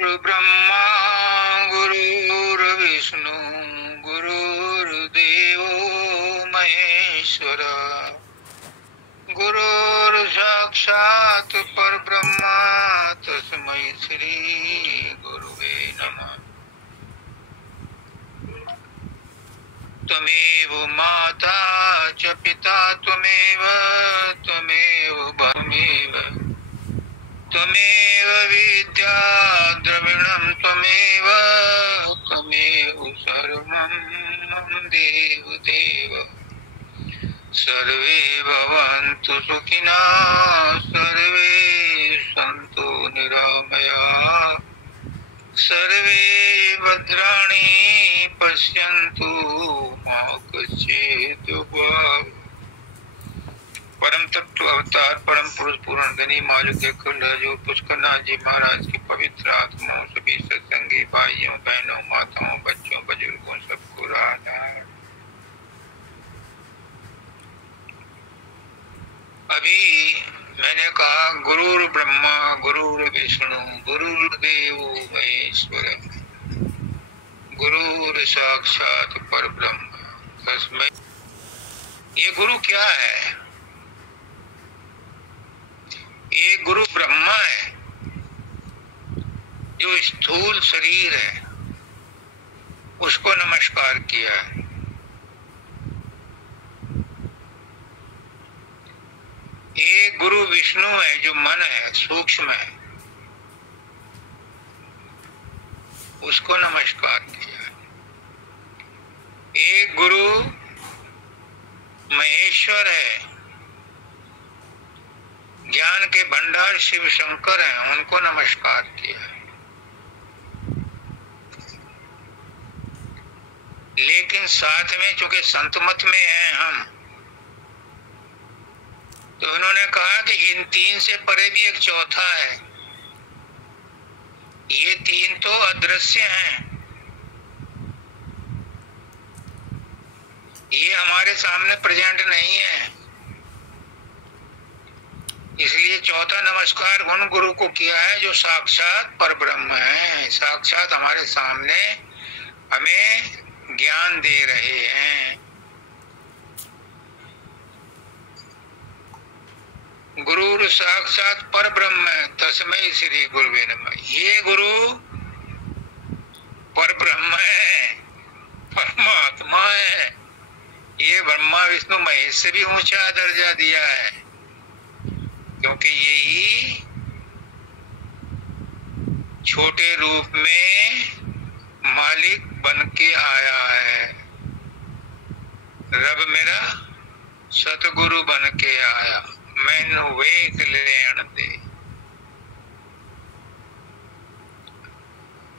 गुरुर्ब्रह्मा गुरुर्विष्णु गुरुर्देवो महेश्वर गुरुर्साक्षात् परब्रह्म तस्मै श्री गुरुवे नमः। त्वमेव माता च पिता त्वमेव त्वमेव विद्या द्रविणं त्वमेव सर्वं देव देव। सर्वे भवन्तु सुखिनः सर्वे सन्तु निरामयाः सर्वे भद्राणि पश्यन्तु मा कश्चित् दुःखभाग्। परम तत्व अवतार परम पुरुष पूर्ण धनी मालिक जो पुष्करनाथ जी महाराज की पवित्र आत्माओं सभी सत्संगी भाइयों बहनों माताओं बच्चों बुजुर्गों सबको राधा। अभी मैंने कहा गुरुर् ब्रह्मा गुरुर्विष्णु गुरुर्देवो महेश्वर गुरुर् साक्षात् परब्रह्म तस्मै। ये गुरु क्या है? ये गुरु ब्रह्मा है जो स्थूल शरीर है उसको नमस्कार किया है। ये गुरु विष्णु है जो मन है सूक्ष्म है उसको नमस्कार किया है। एक गुरु महेश्वर है ज्ञान के भंडार शिव शंकर हैं उनको नमस्कार किया। लेकिन साथ में चूंकि संत मत में हैं हम तो उन्होंने कहा कि इन तीन से परे भी एक चौथा है। ये तीन तो अदृश्य हैं, ये हमारे सामने प्रेजेंट नहीं है। इसलिए चौथा नमस्कार उन गुरु को किया है जो साक्षात परब्रह्म है, साक्षात हमारे सामने हमें ज्ञान दे रहे हैं। गुरु साक्षात परब्रह्म तस्मै श्री गुरुवे नमः। ये गुरु परब्रह्म है, परमात्मा है। ये ब्रह्मा विष्णु महेश से भी ऊंचा दर्जा दिया है क्योंकि यही छोटे रूप में मालिक बन के आया है। रब मेरा सतगुरु बन के आया, मैनू वेख लेण दे।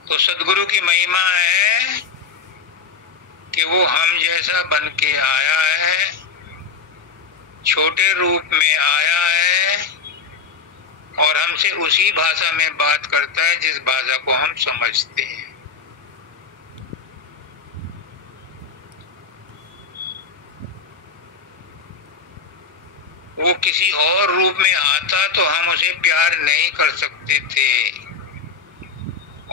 तो सतगुरु की महिमा है कि वो हम जैसा बन के आया है, छोटे रूप में आया है और हमसे उसी भाषा में बात करता है जिस भाषा को हम समझते हैं। वो किसी और रूप में आता तो हम उसे प्यार नहीं कर सकते थे,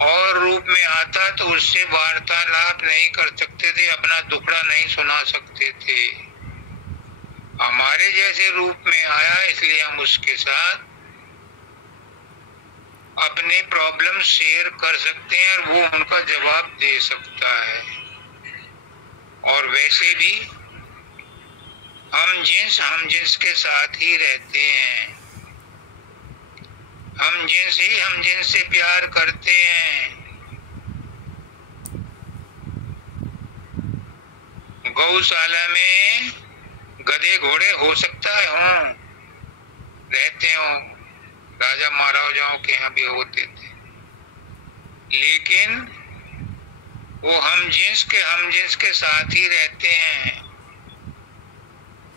और रूप में आता तो उससे वार्तालाप नहीं कर सकते थे, अपना दुखड़ा नहीं सुना सकते थे। हमारे जैसे रूप में आया इसलिए हम उसके साथ अपने प्रॉब्लम शेयर कर सकते हैं और वो उनका जवाब दे सकता है। और वैसे भी हम जिन्स के साथ ही रहते हैं, हम जिन्स से प्यार करते हैं। गौशाला में गधे घोड़े हो सकता है हों, रहते हो, राजा महाराजाओं के यहाँ भी होते थे, लेकिन वो हम जिन्स के साथ ही रहते हैं।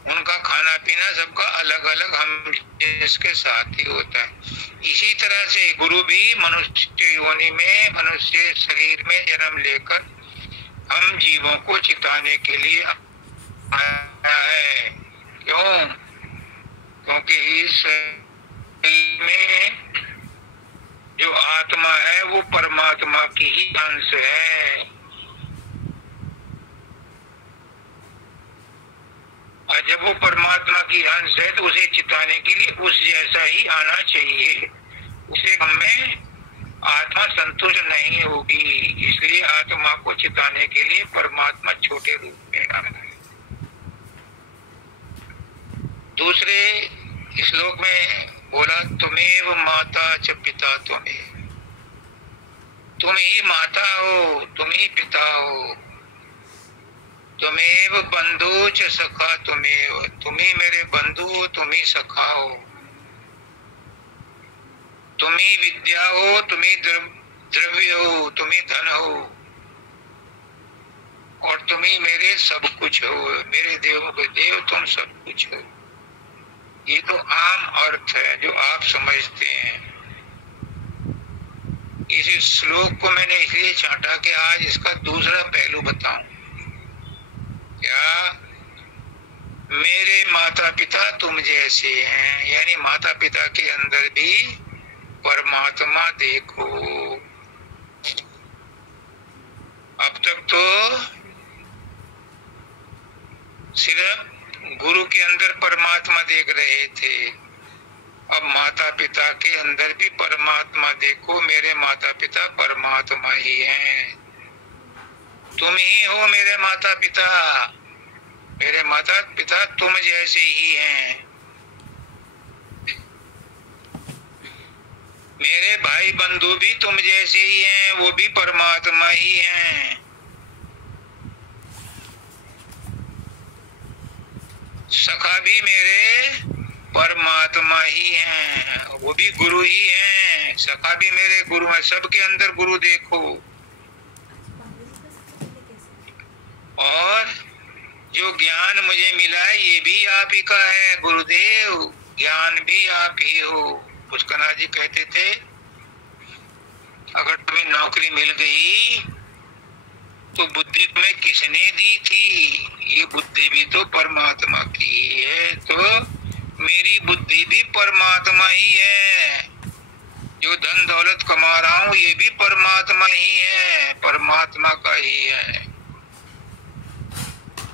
उनका खाना पीना सबका अलग अलग हम जिन्स के साथ ही होता है। इसी तरह से गुरु भी मनुष्य योनि में मनुष्य शरीर में जन्म लेकर हम जीवों को चिताने के लिए आया है। क्यों? क्योंकि इस में जो आत्मा है वो परमात्मा की ही अंश है। और जब वो परमात्मा की अंश है तो उसे चिताने के लिए उस जैसा ही आना चाहिए। उसे हमें आत्मा संतुष्ट नहीं होगी, इसलिए आत्मा को चिताने के लिए परमात्मा छोटे रूप में आना है। दूसरे श्लोक में बोला तुमेव माता च पिता त्वमेव, तुम ही माता हो तुम ही पिता हो, तुमेव बंधु च सखा तुमेव, तुम ही मेरे बंधु हो तुम ही सखा हो, तुम ही विद्या हो तुम ही द्रव्य हो तुम ही धन हो, और तुम ही मेरे सब कुछ हो, मेरे देवों के देव तुम सब कुछ हो। ये तो आम अर्थ है जो आप समझते हैं। इस श्लोक को मैंने इसलिए छांटा कि आज इसका दूसरा पहलू बताऊं। क्या मेरे माता पिता तुम जैसे हैं, यानी माता पिता के अंदर भी परमात्मा देखो। अब तक तो सिर्फ गुरु के अंदर परमात्मा देख रहे थे, अब माता पिता के अंदर भी परमात्मा देखो। मेरे माता पिता परमात्मा ही हैं, तुम ही हो मेरे माता पिता, मेरे माता पिता तुम जैसे ही हैं। मेरे भाई बंधु भी तुम जैसे ही हैं, वो भी परमात्मा ही हैं। सखा भी मेरे परमात्मा ही हैं, वो भी गुरु ही हैं। सखा भी मेरे गुरु हैं, सबके अंदर गुरु देखो। और जो ज्ञान मुझे मिला है ये भी आप ही का है गुरुदेव, ज्ञान भी आप ही हो। पुष्करनाथ जी कहते थे अगर तुम्हें नौकरी मिल गई तो बुद्धि तुम्हें किसने दी थी? ये बुद्धि भी तो परमात्मा की है, तो मेरी बुद्धि भी परमात्मा ही है। जो धन दौलत कमा रहा हूँ ये भी परमात्मा ही है, परमात्मा का ही है।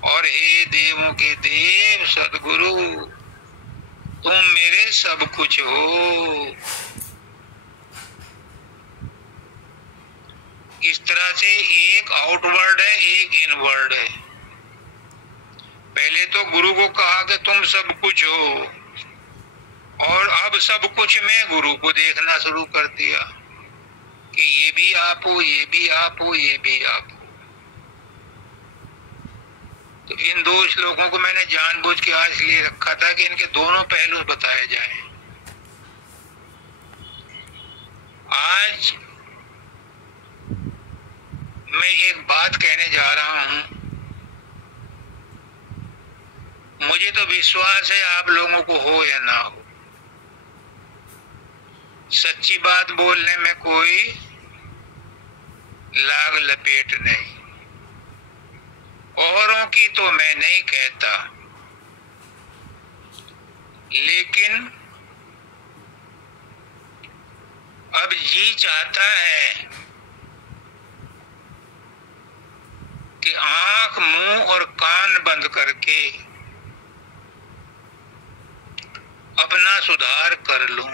और हे देवों के देव सदगुरु तुम मेरे सब कुछ हो। इस तरह से एक आउटवर्ड है एक इनवर्ड है। पहले तो गुरु को कहा कि तुम सब कुछ हो, और अब सब कुछ में गुरु को देखना शुरू कर दिया कि ये भी आप हो ये भी आप हो ये भी आप हो। तो इन दो श्लोकों को मैंने जानबूझ के आज लिए रखा था कि इनके दोनों पहलू बताए जाएं। आज मैं एक बात कहने जा रहा हूं, मुझे तो विश्वास है आप लोगों को हो या ना हो। सच्ची बात बोलने में कोई लाग लपेट नहीं, औरों की तो मैं नहीं कहता, लेकिन अब जी चाहता है कि आंख मुंह और कान बंद करके अपना सुधार कर लूं।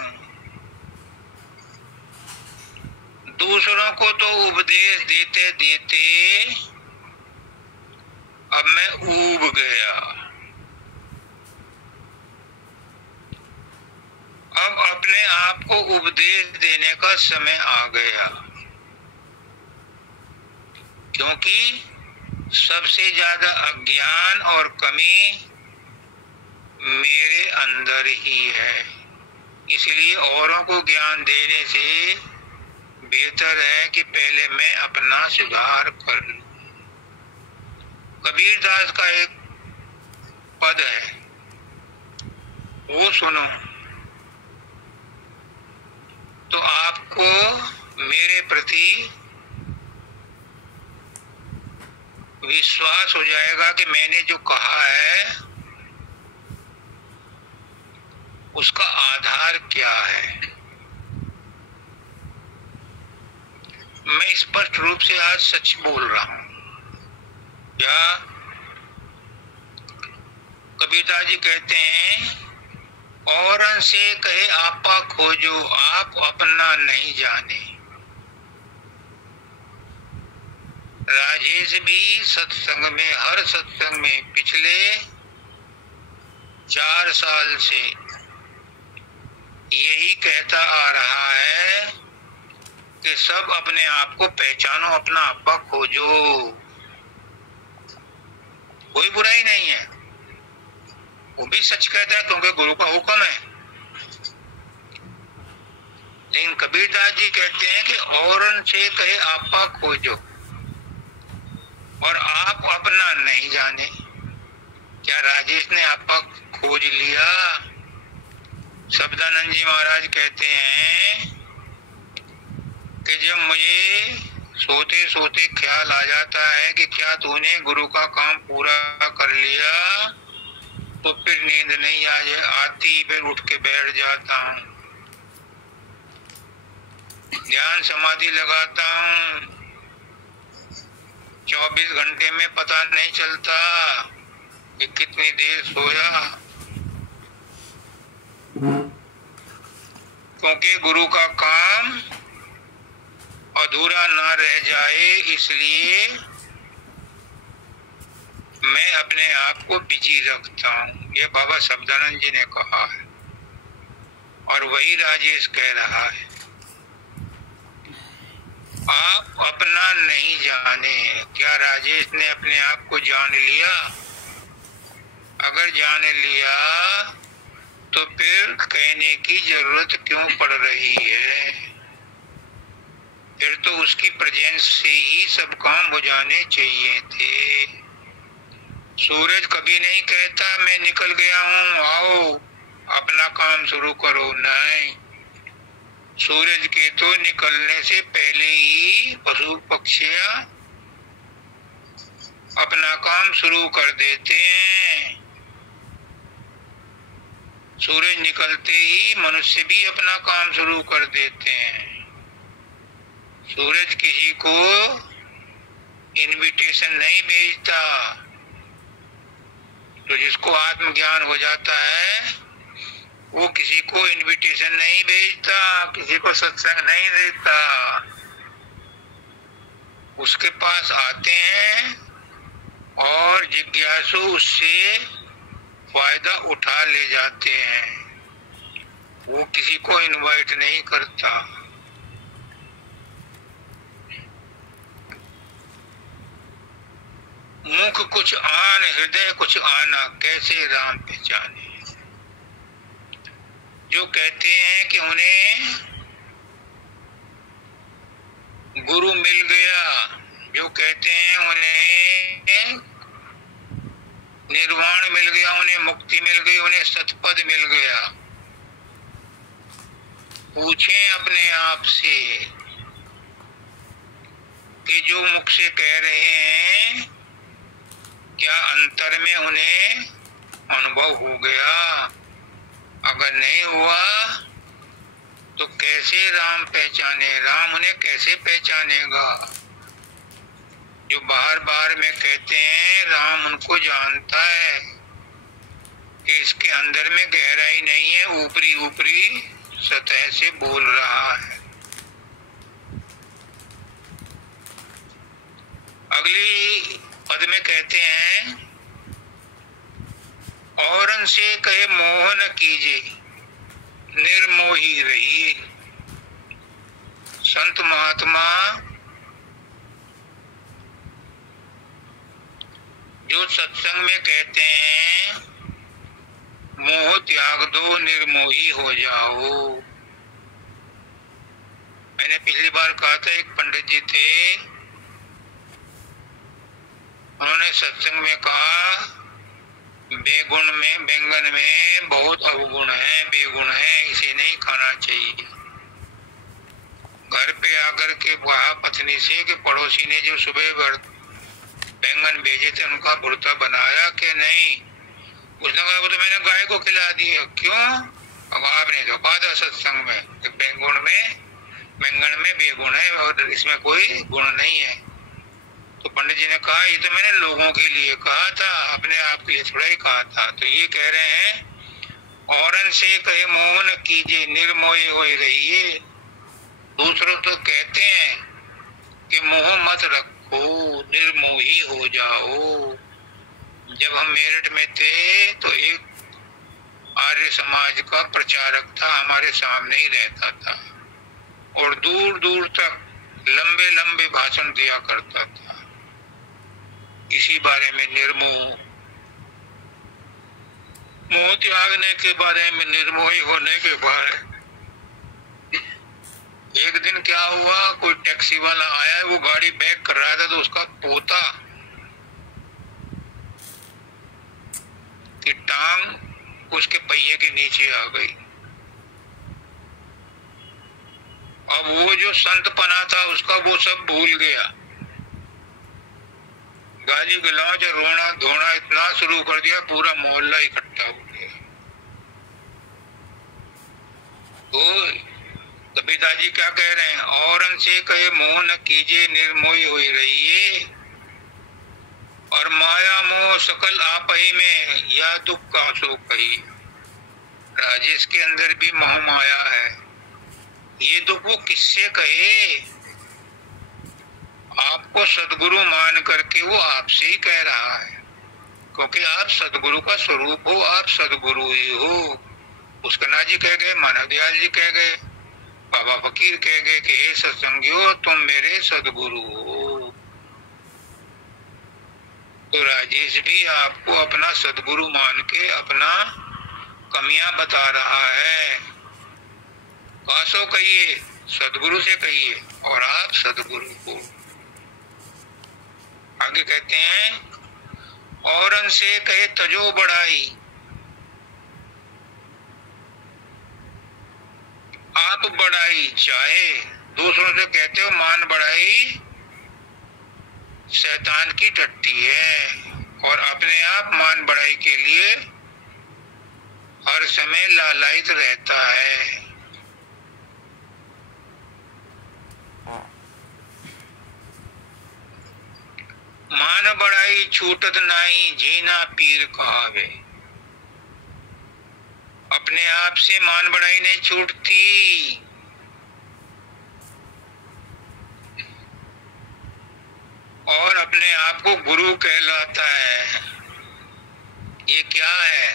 दूसरों को तो उपदेश देते देते अब मैं ऊब गया। अब अपने आप को उपदेश देने का समय आ गया, क्योंकि सबसे ज्यादा अज्ञान और कमी मेरे अंदर ही है। इसलिए औरों को ज्ञान देने से बेहतर है कि पहले मैं अपना सुधार कर लूं। कबीरदास का एक पद है, वो सुनो तो आपको मेरे प्रति विश्वास हो जाएगा कि मैंने जो कहा है उसका आधार क्या है। मैं स्पष्ट रूप से आज सच बोल रहा हूं। क्या कबीरदास जी कहते हैं, औरन से कहे आपा खोजो, आप अपना नहीं जाने। राजेश भी सत्संग में, हर सत्संग में पिछले 4 साल से यही कहता आ रहा है कि सब अपने आप को पहचानो, अपना आपा खोजो। कोई बुराई नहीं है, वो भी सच कहता है क्योंकि गुरु का हुक्म है। लेकिन कबीरदास जी कहते हैं कि औरन से कहे आपा खोजो और आप अपना नहीं जाने। क्या राजेश ने आपा खोज लिया? शब्दानंद जी महाराज कहते हैं कि जब मुझे सोते सोते ख्याल आ जाता है कि क्या तूने गुरु का काम पूरा कर लिया, तो फिर नींद नहीं आती, फिर उठ के बैठ जाता हूँ, ध्यान समाधि लगाता हूँ। 24 घंटे में पता नहीं चलता कि कितनी देर सोया, क्योंकि गुरु का काम अधूरा ना रह जाए इसलिए मैं अपने आप को बिजी रखता हूँ। ये बाबा शब्दानंद जी ने कहा है और वही राजेश कह रहा है, आप अपना नहीं जाने। क्या राजेश ने अपने आप को जान लिया? अगर जान लिया तो फिर कहने की जरूरत क्यों पड़ रही है? फिर तो उसकी प्रेजेंस से ही सब काम हो जाने चाहिए थे। सूरज कभी नहीं कहता मैं निकल गया हूँ, आओ अपना काम शुरू करो। नहीं, सूरज के तो निकलने से पहले ही पशु पक्षियां अपना काम शुरू कर देते हैं। सूरज निकलते ही मनुष्य भी अपना काम शुरू कर देते हैं। सूरज किसी को इनविटेशन नहीं भेजता, तो जिसको आत्मज्ञान हो जाता है वो किसी को इनविटेशन नहीं भेजता, किसी को सत्संग नहीं देता। उसके पास आते हैं और जिज्ञासु उससे फायदा उठा ले जाते हैं, वो किसी को इनवाइट नहीं करता। मुख कुछ आन हृदय कुछ आना, कैसे राम पहचाने। जो कहते हैं कि उन्हें गुरु मिल गया, जो कहते हैं उन्हें निर्वाण मिल गया, उन्हें मुक्ति मिल गई, उन्हें सतपद मिल गया, पूछें अपने आप से कि जो मुख से कह रहे हैं क्या अंतर में उन्हें अनुभव हो गया? अगर नहीं हुआ तो कैसे राम पहचाने? राम उन्हें कैसे पहचानेगा? जो बाहर बाहर में कहते हैं राम उनको जानता है कि इसके अंदर में गहराई नहीं है, ऊपरी ऊपरी सतह से बोल रहा है। अगली पद में कहते हैं, औरन से कहे मोह न कीजिए, निर्मोही रहिए। संत महात्मा जो सत्संग में कहते हैं मोह त्याग दो, निर्मोही हो जाओ। मैंने पिछली बार कहा था, एक पंडित जी थे, उन्होंने सत्संग में कहा बेगुण में, बैंगन में बहुत अवगुण है, बेगुण है, इसे नहीं खाना चाहिए। घर पे आकर के कहा पत्नी से कि पड़ोसी ने जो सुबह बैंगन भेजे थे उनका भुर्ता बनाया कि नहीं? उसने कहा वो तो मैंने गाय को खिला दिया। क्यों? अब आपने तो कहा था सत्संग में कि बैंगन में बेगुण है और इसमें कोई गुण नहीं है। तो पंडित जी ने कहा ये तो मैंने लोगों के लिए कहा था, अपने आप के लिए थोड़ा ही कहा था। तो ये कह रहे हैं औरन से कहे मोह न कीजिए निर्मोही हो रहिए। दूसरों तो कहते हैं कि मोह मत रखो, निर्मोही हो जाओ। जब हम मेरठ में थे तो एक आर्य समाज का प्रचारक था, हमारे सामने ही रहता था और दूर दूर तक लंबे लंबे भाषण दिया करता था इसी बारे में, निर्मोह, मोह त्यागने के बारे में, निर्मोही होने के बारे में। एक दिन क्या हुआ, कोई टैक्सी वाला आया, वो गाड़ी बैक कर रहा था तो उसका पोता की टांग उसके पहिए के नीचे आ गई। अब वो जो संतपना था उसका वो सब भूल गया, गाली गलौज और रोना धोना इतना शुरू कर दिया, पूरा मोहल्ला इकट्ठा हो गया। तो पिताजी क्या कह रहे हैं, औरन से कहे मोह न कीजिए निर्मोही हुई रहिए, और माया मोह सकल आप ही में या दुख का सो कही। राजेश के अंदर भी मोह माया है, ये दुख वो किससे कहे, आपको सदगुरु मान करके वो आपसे ही कह रहा है, क्योंकि आप सदगुरु का स्वरूप हो, आप सदगुरु ही हो। उसकना जी कह गए, मानव दयाल जी कह गए, बाबा फकीर कह गए कि हे सत्संगियों तुम मेरे सदगुरु हो। तो राजेश भी आपको अपना सदगुरु मान के अपना कमियां बता रहा है। कासो कहिए, सदगुरु से कहिए, और आप सदगुरु को। आगे कहते हैं औरन से कहे तजो बढ़ाई, आप बढ़ाई चाहे, दूसरों से कहते हो मान बढ़ाई शैतान की टट्टी है, और अपने आप मान बढ़ाई के लिए हर समय लालायित रहता है। मान बढ़ाई छूटत नाही जीना पीर कहावे। अपने आप से मान बढ़ाई नहीं छूटती, और अपने आप को गुरु कहलाता है। ये क्या है,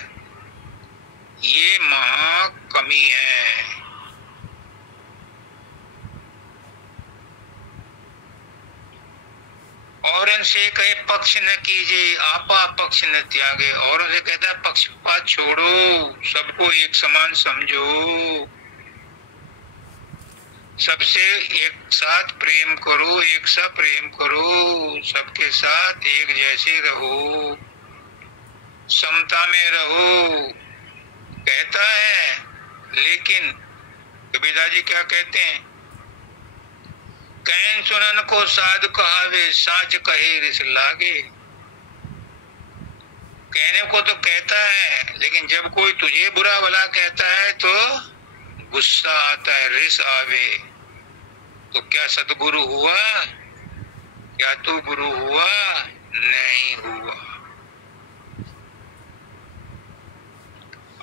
ये महा कमी है। औरन से कहे पक्ष न कीजिए आपा पक्ष न त्यागे, औरों से कहता है पक्षपात छोड़ो, सबको एक समान समझो, सबसे एक साथ प्रेम करो, एक सा प्रेम करो, सबके साथ एक जैसे रहो, समता में रहो कहता है। लेकिन पिताजी क्या कहते हैं, कहन सुनन को साध कहावे साच कहे रिस लागे। कहने को तो कहता है, लेकिन जब कोई तुझे बुरा भला कहता है तो गुस्सा आता है, रिस आवे। तो क्या सतगुरु हुआ, क्या तू गुरु हुआ, नहीं हुआ।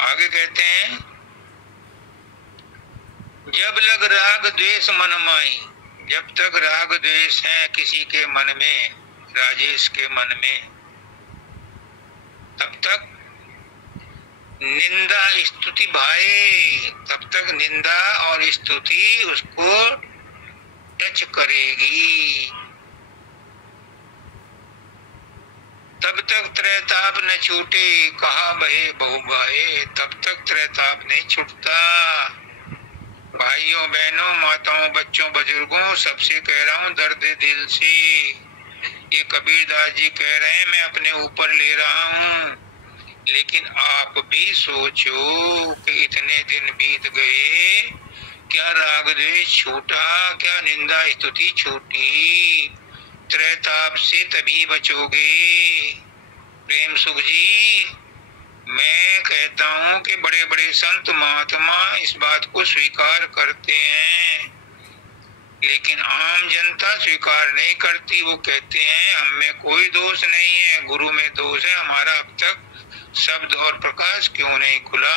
आगे कहते हैं जब लग राग द्वेष मन माई, जब तक राग द्वेष है किसी के मन में, राजेश के मन में, तब तक निंदा स्तुति भाई, तब तक निंदा और स्तुति उसको टच करेगी, तब तक त्रैताप न छूटे कहा बहे बहु बाहे, तब तक त्रैताप नहीं छूटता। भाइयों बहनों माताओं बच्चों बुजुर्गों सबसे कह रहा हूँ दर्द दिल से, ये कबीरदास जी कह रहे हैं, मैं अपने ऊपर ले रहा हूँ, लेकिन आप भी सोचो कि इतने दिन बीत गए, क्या राग द्वेष छूटा, क्या निंदा स्तुति छूटी, त्रैताप से तभी बचोगे। प्रेम सुख जी, मैं कहता हूँ कि बड़े बड़े संत महात्मा इस बात को स्वीकार करते हैं, आम जनता स्वीकार नहीं करती। वो कहते हैं हम में कोई दोष नहीं है, गुरु में दोष है, हमारा अब तक शब्द और प्रकाश क्यों नहीं खुला।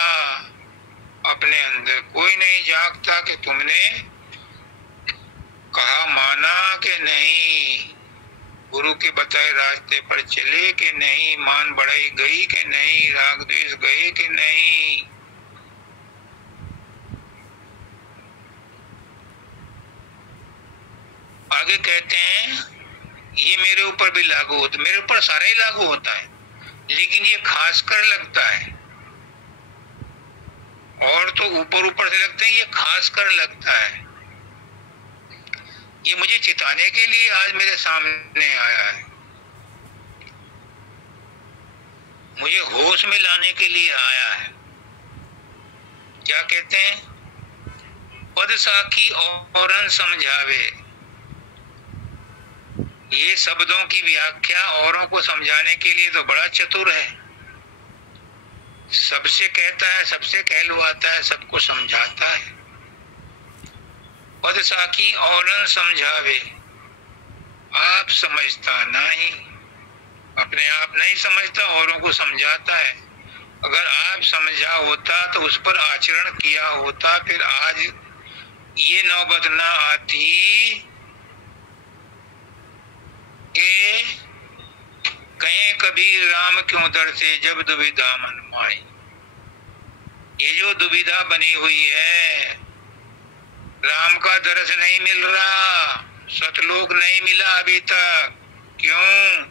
अपने अंदर कोई नहीं जागता कि तुमने कहा माना कि नहीं, गुरु के बताए रास्ते पर चले कि नहीं, मान बढ़ाई गई कि नहीं, राग द्वेष गए कि नहीं। आगे कहते हैं ये मेरे ऊपर भी लागू होता है, मेरे ऊपर सारा ही लागू होता है, लेकिन ये खास कर लगता है। और तो ऊपर ऊपर से लगते हैं, ये खास कर लगता है। ये मुझे चिताने के लिए आज मेरे सामने आया है, मुझे होश में लाने के लिए आया है। क्या कहते हैं, पद साखी औरन समझावे। ये शब्दों की व्याख्या औरों को समझाने के लिए तो बड़ा चतुर है। सबसे कहता है, सबसे कहलवाता है, सबको समझाता है। पद साखी औरन समझावे, आप समझता नहीं, अपने आप नहीं समझता, औरों को समझाता है। अगर आप समझा होता तो उस पर आचरण किया होता, फिर आज ये नौबत न आती कि कहें कबीर राम क्यों दर से जब दुविधा मन माई। ये जो दुविधा बनी हुई है, राम का दर्श नहीं मिल रहा, सतलोक नहीं मिला अभी तक। क्यों?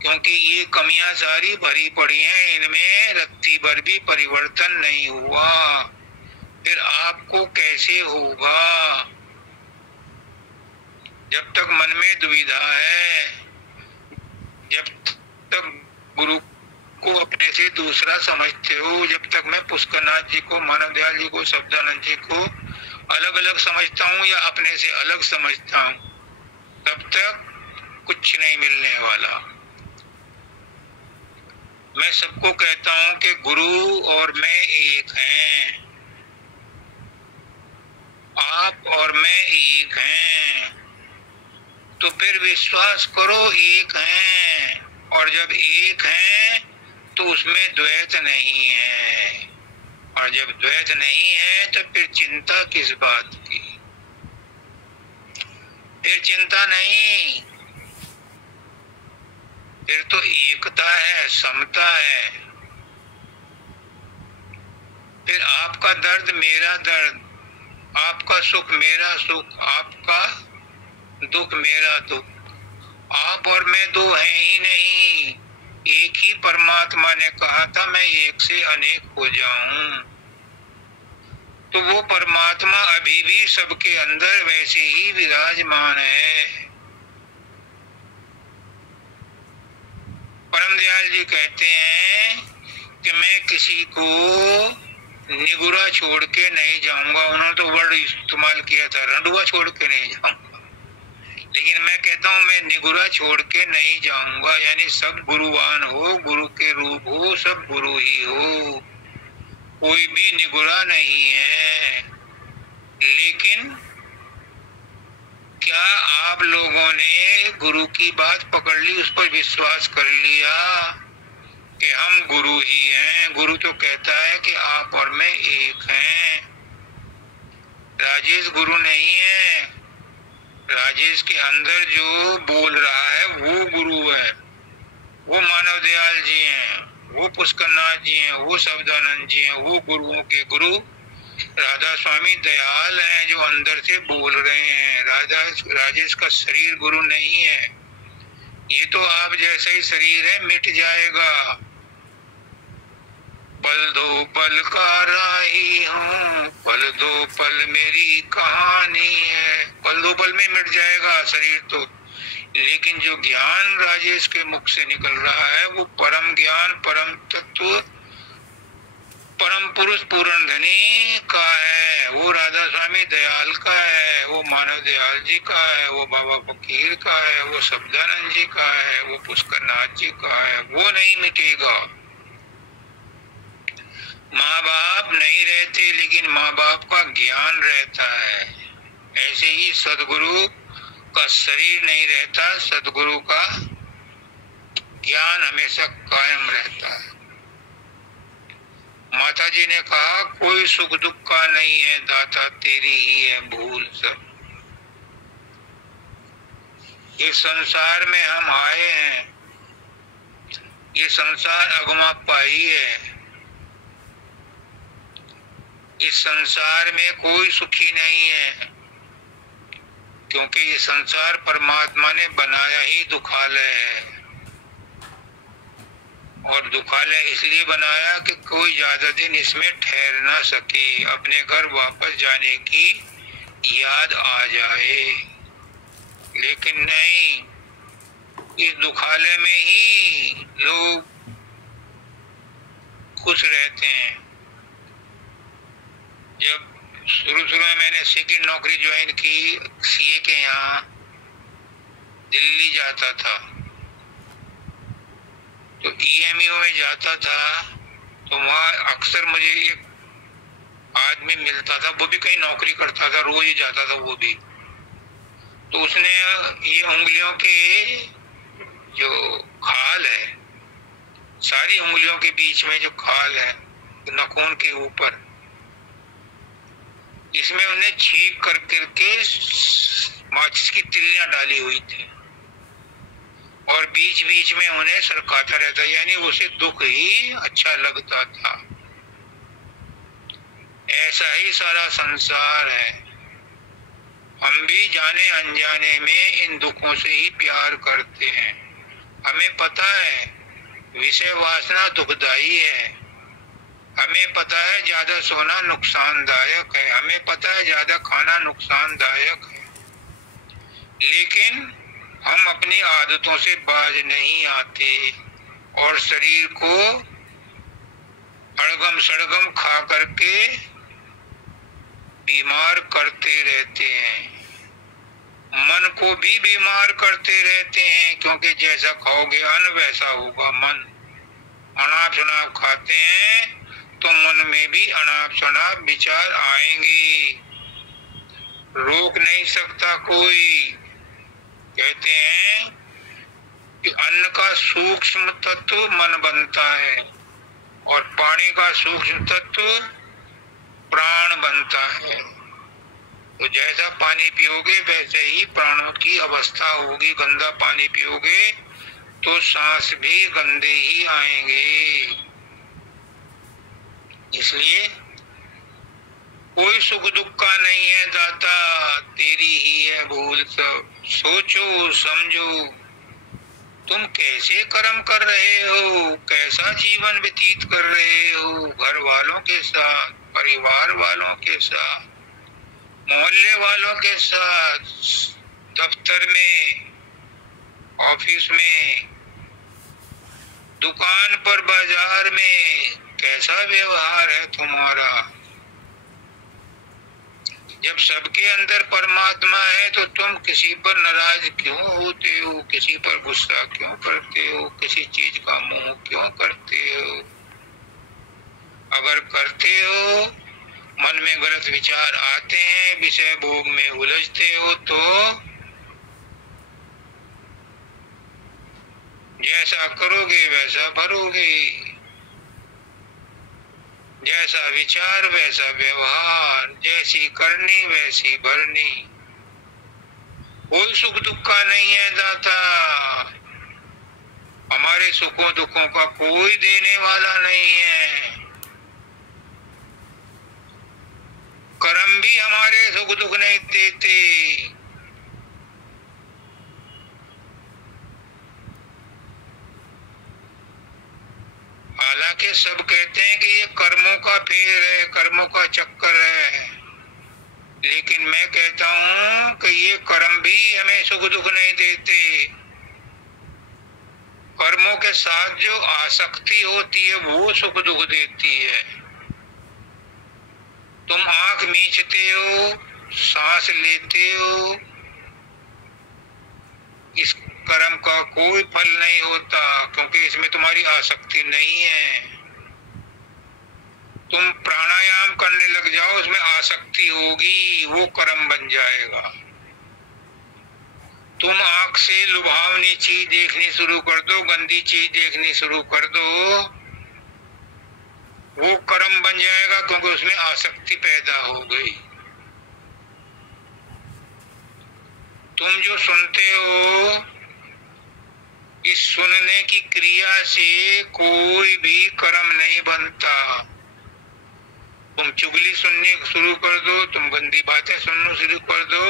क्योंकि ये कमियां सारी भरी पड़ी हैं, इनमें रत्ती भर भी परिवर्तन नहीं हुआ। फिर आपको कैसे होगा? जब तक मन में दुविधा है, जब तक गुरु को अपने से दूसरा समझते हो, जब तक मैं पुष्करनाथ जी को, मानव दयाल जी को, शब्दानंद जी को अलग अलग समझता हूँ या अपने से अलग समझता हूँ, तब तक कुछ नहीं मिलने वाला। मैं सबको कहता हूँ कि गुरु और मैं एक हैं, आप और मैं एक हैं, तो फिर विश्वास करो एक हैं। और जब एक हैं तो उसमें द्वैत नहीं है, और जब द्वैत नहीं है तो फिर चिंता किस बात की? फिर चिंता नहीं, फिर तो एकता है, समता है। फिर आपका दर्द मेरा दर्द, आपका सुख मेरा सुख, आपका दुख मेरा दुख। आप और मैं दो हैं ही नहीं, एक ही परमात्मा ने कहा था मैं एक से अनेक हो जाऊं। तो वो परमात्मा अभी भी सबके अंदर वैसे ही विराजमान है। परम दयाल जी कहते हैं कि मैं किसी को निगुरा छोड़ के नहीं जाऊंगा। उन्होंने तो वर्ड इस्तेमाल किया था, रंडुआ छोड़ के नहीं जाऊंगा, लेकिन मैं कहता हूं मैं निगुरा छोड़ के नहीं जाऊंगा। यानी सब गुरुवान हो, गुरु के रूप हो, सब गुरु ही हो, कोई भी निगुरा नहीं है। लेकिन क्या आप लोगों ने गुरु की बात पकड़ ली, उस पर विश्वास कर लिया कि हम गुरु ही हैं? गुरु तो कहता है कि आप और मैं एक हैं। राजेश गुरु नहीं है, राजेश के अंदर जो बोल रहा है वो गुरु है। वो मानव दयाल जी हैं, वो पुष्करनाथ जी हैं, वो शब्दानंद जी हैं, वो गुरुओं के गुरु राधा स्वामी दयाल हैं जो अंदर से बोल रहे हैं। राजेश का शरीर गुरु नहीं है, ये तो आप जैसा ही शरीर है, मिट जाएगा। पल दो पल का राही हूँ, पल दो पल मेरी कहानी है। पल दो पल में मिट जाएगा शरीर तो, लेकिन जो ज्ञान राजेश के मुख से निकल रहा है वो परम ज्ञान, परम तत्व, परम पुरुष पूर्ण धनी का है। वो राधा स्वामी दयाल का है, वो मानव दयाल जी का है, वो बाबा फकीर का है, वो शब्दानंद जी का है, वो पुष्करनाथ जी का है। वो नहीं मिटेगा। माँ बाप नहीं रहते, लेकिन माँ बाप का ज्ञान रहता है। ऐसे ही सदगुरु का शरीर नहीं रहता, सदगुरु का ज्ञान हमेशा कायम रहता है। माता जी ने कहा कोई सुख दुख का नहीं है दाता, तेरी ही है भूल सब। इस संसार में हम आए हैं, ये संसार अगमा पाई है। इस संसार में कोई सुखी नहीं है, क्योंकि ये संसार परमात्मा ने बनाया ही दुखालय है। और दुखालय इसलिए बनाया कि कोई ज्यादा दिन इसमें ठहर ना सके, अपने घर वापस जाने की याद आ जाए। लेकिन नहीं, इस दुखालय में ही लोग खुश रहते हैं। जब शुरू में मैंने सेकंड नौकरी ज्वाइन की सीए के यहाँ, दिल्ली जाता था तो ईएमयू में जाता था, तो वहाँ अक्सर मुझे एक आदमी मिलता था, वो भी कहीं नौकरी करता था, रोज ही जाता था वो भी। तो उसने ये उंगलियों के जो खाल है, सारी उंगलियों के बीच में जो खाल है नाखून के ऊपर, इसमें उन्हें छेद कर करके माचिस की तिल्लियां डाली हुई थी और बीच बीच में उन्हें सरकाता रहता, यानी उसे दुख ही अच्छा लगता था। ऐसा ही सारा संसार है। हम भी जाने अनजाने में इन दुखों से ही प्यार करते हैं। हमें पता है विषय वासना दुखदाई है, हमें पता है ज्यादा सोना नुकसानदायक है, हमें पता है ज्यादा खाना नुकसानदायक है, लेकिन हम अपनी आदतों से बाज नहीं आते और शरीर को अड़गम सड़गम खा करके बीमार करते रहते हैं। मन को भी बीमार करते रहते हैं, क्योंकि जैसा खाओगे अन्न वैसा होगा मन। अनाप शनाप खाते हैं तो मन में भी अनाप शनाप विचार आएंगे, रोक नहीं सकता कोई। कहते हैं कि अन्न का सूक्ष्म तत्व मन बनता है और पानी का सूक्ष्म तत्व प्राण बनता है। तो जैसा पानी पियोगे वैसे ही प्राणों की अवस्था होगी। गंदा पानी पियोगे तो सांस भी गंदे ही आएंगे। इसलिए कोई सुख दुख का नहीं है दाता, तेरी ही है भूल सब। सोचो समझो, तुम कैसे कर्म कर रहे हो, कैसा जीवन व्यतीत कर रहे हो, घर वालों के साथ, परिवार वालों के साथ, मोहल्ले वालों के साथ, दफ्तर में, ऑफिस में, दुकान पर, बाजार में कैसा व्यवहार है तुम्हारा। जब सबके अंदर परमात्मा है तो तुम किसी पर नाराज क्यों होते हो, किसी पर गुस्सा क्यों करते हो, किसी चीज का मोह क्यों करते हो। अगर करते हो, मन में गलत विचार आते हैं, विषय भोग में उलझते हो, तो जैसा करोगे वैसा भरोगे, जैसा विचार वैसा व्यवहार, जैसी करनी वैसी भरनी। कोई सुख दुख का नहीं है दाता, हमारे सुखों दुखों का कोई देने वाला नहीं है। कर्म भी हमारे सुख दुख नहीं देते। हालांकि सब कहते हैं कि ये कर्मों का फेर है, कर्मों का चक्कर है, लेकिन मैं कहता हूं कि ये कर्म भी हमें सुख दुख नहीं देते। कर्मों के साथ जो आसक्ति होती है वो सुख दुख देती है। तुम आंख मीचते हो, सांस लेते हो, इस कर्म का कोई फल नहीं होता, क्योंकि इसमें तुम्हारी आसक्ति नहीं है। तुम प्राणायाम करने लग जाओ, उसमें आसक्ति होगी, वो कर्म बन जाएगा। तुम आंख से लुभावनी चीज देखनी शुरू कर दो, गंदी चीज देखनी शुरू कर दो, वो कर्म बन जाएगा, क्योंकि उसमें आसक्ति पैदा हो गई। तुम जो सुनते हो, इस सुनने की क्रिया से कोई भी कर्म नहीं बनता। तुम चुगली सुनने शुरू कर दो, तुम गंदी बातें सुनना शुरू कर दो,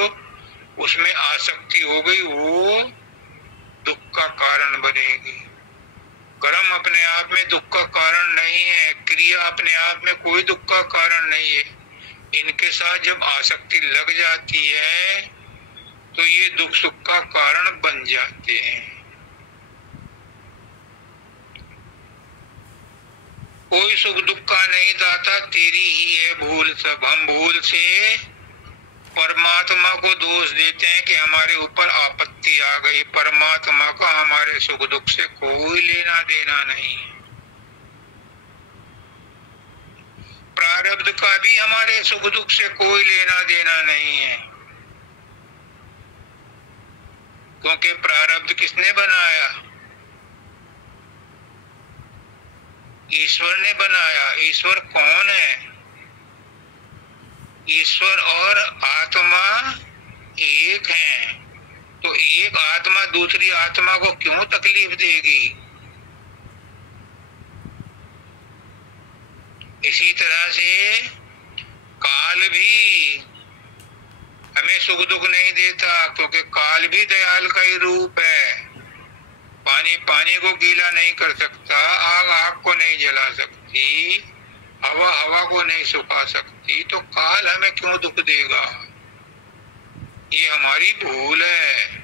उसमें आसक्ति हो गई, वो दुख का कारण बनेगी। कर्म अपने आप में दुख का कारण नहीं है, क्रिया अपने आप में कोई दुख का कारण नहीं है। इनके साथ जब आसक्ति लग जाती है तो ये दुख सुख का कारण बन जाते हैं। कोई सुख दुख का नहीं दाता, तेरी ही है भूल सब। हम भूल से परमात्मा को दोष देते हैं कि हमारे ऊपर आपत्ति आ गई। परमात्मा का हमारे सुख दुख से कोई लेना देना नहीं। प्रारब्ध का भी हमारे सुख दुख से कोई लेना देना नहीं है, क्योंकि प्रारब्ध किसने बनाया? ईश्वर ने बनाया। ईश्वर कौन है? ईश्वर और आत्मा एक हैं। तो एक आत्मा दूसरी आत्मा को क्यों तकलीफ देगी? इसी तरह से काल भी हमें सुख दुख नहीं देता, क्योंकि काल भी दयाल का ही रूप है। पानी पानी को गीला नहीं कर सकता, आग आग को नहीं जला सकती, हवा हवा को नहीं सुखा सकती, तो काल हमें क्यों दुख देगा? ये हमारी भूल है।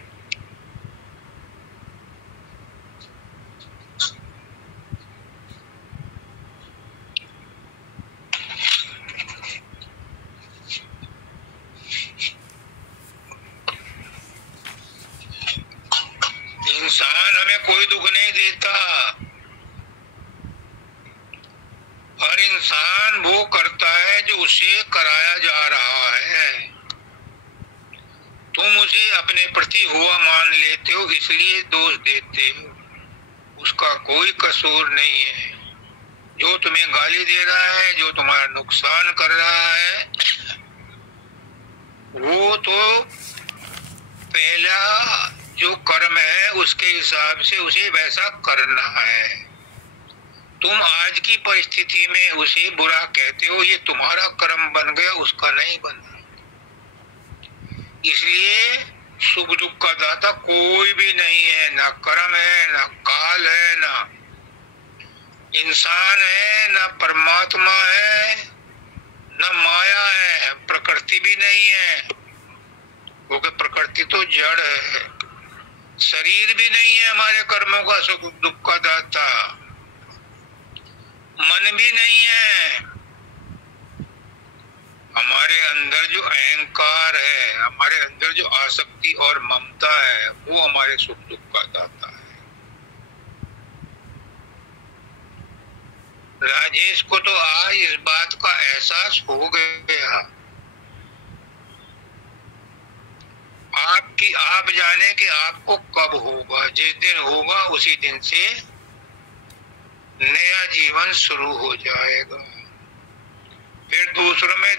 इंसान हमें कोई दुख नहीं देता। हर इंसान वो करता है जो उसे कराया जा रहा है। तुम उसे अपने प्रति हुआ मान लेते हो, इसलिए दोष देते हो। उसका कोई कसूर नहीं है। जो तुम्हें गाली दे रहा है, जो तुम्हारा नुकसान कर रहा है, वो तो पहला जो कर्म है उसके हिसाब से उसे वैसा करना है। तुम आज की परिस्थिति में उसे बुरा कहते हो, ये तुम्हारा कर्म बन गया, उसका नहीं बना। इसलिए सुख दुख का दाता कोई भी नहीं है, ना कर्म है, ना काल है, ना इंसान है, ना परमात्मा है, ना माया है, प्रकृति भी नहीं है, क्योंकि प्रकृति तो जड़ है। शरीर भी नहीं है हमारे कर्मों का सुख दुख का दाता। मन भी नहीं है। हमारे अंदर जो अहंकार है, हमारे अंदर जो आसक्ति और ममता है, वो हमारे सुख दुख का दाता है। राजेश को तो आज इस बात का एहसास हो गया। आपकी आप जाने कि आपको कब होगा। जिस दिन होगा उसी दिन से नया जीवन शुरू हो जाएगा। फिर दूसरों में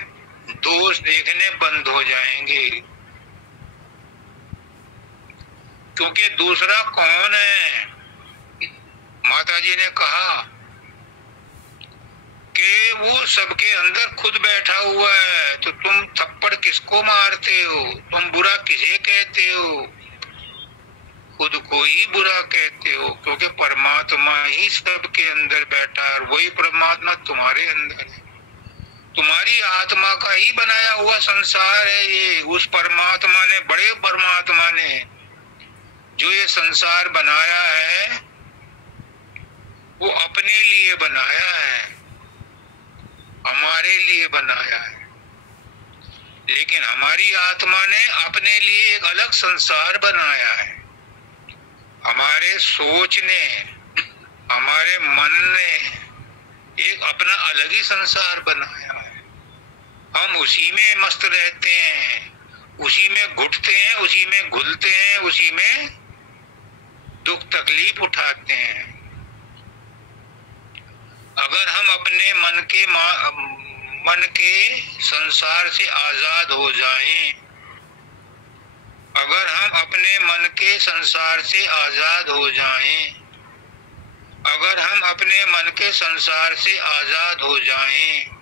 दोष देखने बंद हो जाएंगे, क्योंकि दूसरा कौन है? माता जी ने कहा कि वो सबके अंदर खुद बैठा हुआ है, तो तुम थप्पड़ किसको मारते हो? तुम बुरा किसे कहते हो? खुद को ही बुरा कहते हो, क्योंकि परमात्मा ही सबके अंदर बैठा है। वही परमात्मा तुम्हारे अंदर है। तुम्हारी आत्मा का ही बनाया हुआ संसार है ये। उस परमात्मा ने, बड़े परमात्मा ने जो ये संसार बनाया है, वो अपने लिए बनाया है, हमारे लिए बनाया है। लेकिन हमारी आत्मा ने अपने लिए एक अलग संसार बनाया है। हमारे सोच ने, हमारे मन ने, एक अपना अलग ही संसार बनाया है। हम उसी में मस्त रहते हैं, उसी में घुटते हैं, उसी में घुलते हैं, उसी में दुख तकलीफ उठाते हैं। अगर हम अपने मन के संसार से आजाद हो जाएं, अगर हम अपने मन के संसार से आजाद हो जाएं, अगर हम अपने मन के संसार से आजाद हो जाएं,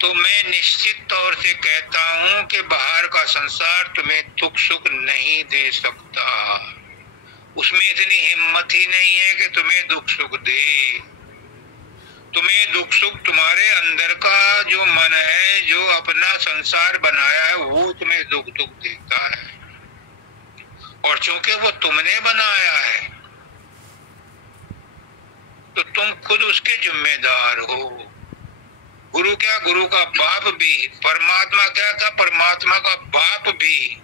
तो मैं निश्चित तौर से कहता हूं कि बाहर का संसार तुम्हें दुख सुख नहीं दे सकता। उसमें इतनी हिम्मत ही नहीं है कि तुम्हें दुख सुख दे। तुम्हें दुख सुख तुम्हारे अंदर का जो मन है, जो अपना संसार बनाया है, वो तुम्हें दुख देता है। और चूंकि वो तुमने बनाया है, तो तुम खुद उसके जिम्मेदार हो। गुरु क्या, गुरु का बाप भी, परमात्मा क्या, परमात्मा का बाप भी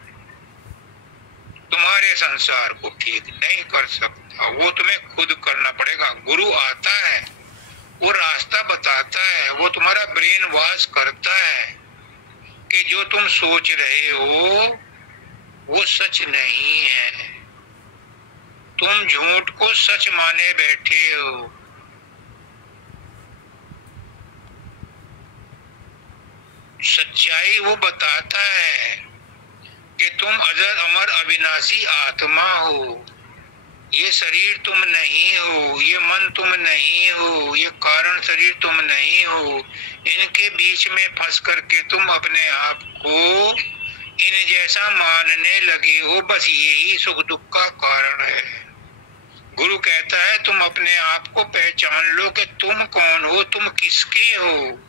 तुम्हारे संसार को ठीक नहीं कर सकता। वो तुम्हें खुद करना पड़ेगा। गुरु आता है, वो रास्ता बताता है, वो तुम्हारा ब्रेन वॉश करता है कि जो तुम सोच रहे हो वो सच नहीं है। तुम झूठ को सच माने बैठे हो। सच्चाई वो बताता है कि तुम अजर अमर अविनाशी आत्मा हो। ये शरीर तुम नहीं हो, ये मन तुम नहीं हो, ये कारण शरीर तुम नहीं हो। इनके बीच में फंस करके तुम अपने आप को इन जैसा मानने लगे हो। बस यही सुख दुख का कारण है। गुरु कहता है तुम अपने आप को पहचान लो कि तुम कौन हो, तुम किसके हो।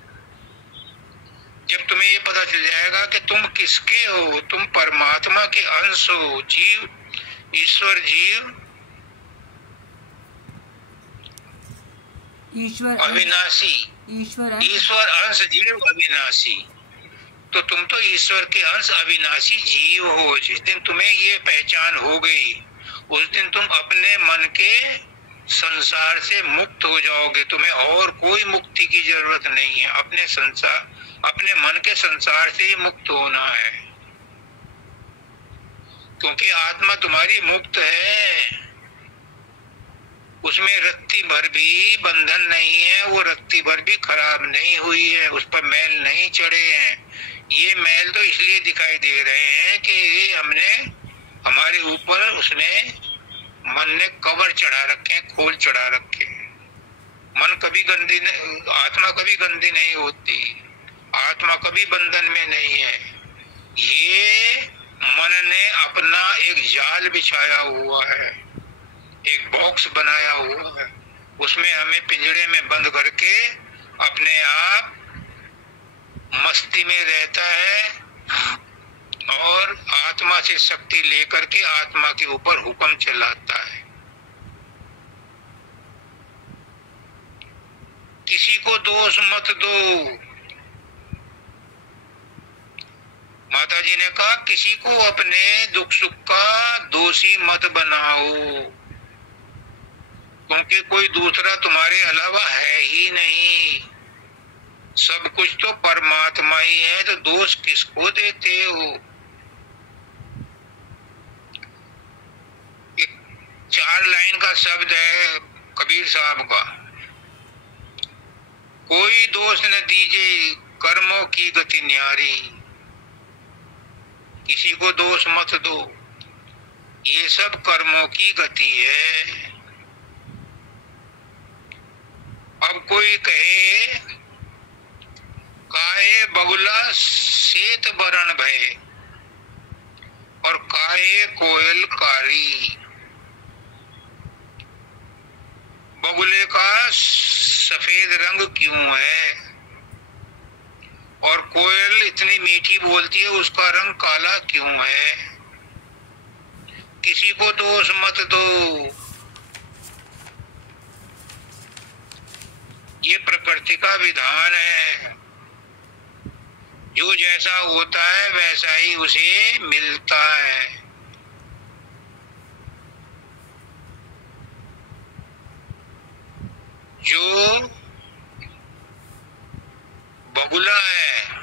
जब तुम्हें ये पता चल जाएगा कि तुम किसके हो, तुम परमात्मा के अंश हो, जीव ईश्वर जीव अविनाशी, ईश्वर अंश जीव अविनाशी। तो तुम तो ईश्वर के अंश अविनाशी जीव हो। जिस दिन तुम्हें ये पहचान हो गई, उस दिन तुम अपने मन के संसार से मुक्त हो जाओगे। तुम्हें और कोई मुक्ति की जरूरत नहीं है। अपने मन के संसार से ही मुक्त होना है, क्योंकि आत्मा तुम्हारी मुक्त है। उसमें रत्ती भर भी बंधन नहीं है, वो रत्ती भर भी खराब नहीं हुई है, उस पर मैल नहीं चढ़े हैं। ये मैल तो इसलिए दिखाई दे रहे हैं कि ये हमारे ऊपर उसने मन ने कवर चढ़ा रखे, खोल चढ़ा रखे। मन कभी आत्मा कभी गंदी नहीं होती, आत्मा कभी बंधन में नहीं है। ये मन ने अपना एक जाल बिछाया हुआ है, एक बॉक्स बनाया हुआ है, उसमें हमें पिंजरे में बंद करके अपने आप मस्ती में रहता है और आत्मा से शक्ति लेकर के आत्मा के ऊपर हुक्म चलाता है। किसी को दोष मत दो। माता जी ने कहा किसी को अपने दुख सुख का दोषी मत बनाओ, क्योंकि कोई दूसरा तुम्हारे अलावा है ही नहीं। सब कुछ तो परमात्मा ही है, तो दोष किसको देते हो। एक 4 लाइन का शब्द है कबीर साहब का, कोई दोष न दीजिए कर्मों की गति न्यारी। किसी को दोष मत दो, ये सब कर्मों की गति है। अब कोई कहे काहे बगुला श्वेत बरण भय और काहे कोयल कारी। बगुले का सफेद रंग क्यों है और कोयल इतनी मीठी बोलती है, उसका रंग काला क्यों है। किसी को दोष मत दो। ये प्रकृति का विधान है, जो जैसा होता है वैसा ही उसे मिलता है। जो बगुला है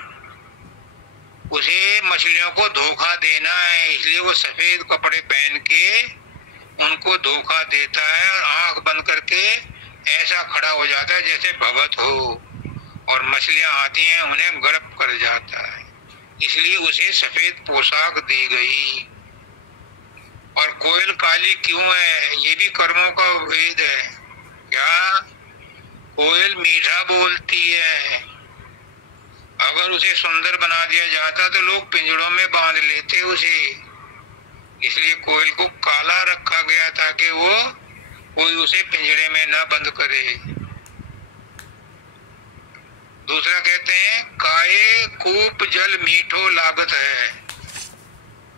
उसे मछलियों को धोखा देना है, इसलिए वो सफेद कपड़े पहन के उनको धोखा देता है और आंख बंद करके ऐसा खड़ा हो जाता है जैसे भगत हो, और मछलियां आती हैं उन्हें गर्भ कर जाता है, इसलिए उसे सफेद पोशाक दी गई। और कोयल काली क्यों है, ये भी कर्मों का भेद है। क्या कोयल मीठा बोलती है, अगर उसे सुंदर बना दिया जाता तो लोग पिंजड़ों में बांध लेते उसे, इसलिए कोयल को काला रखा गया ताकि वो कोई उसे पिंजड़े में न बंद करे। दूसरा कहते हैं काये कूप जल मीठो लागत है,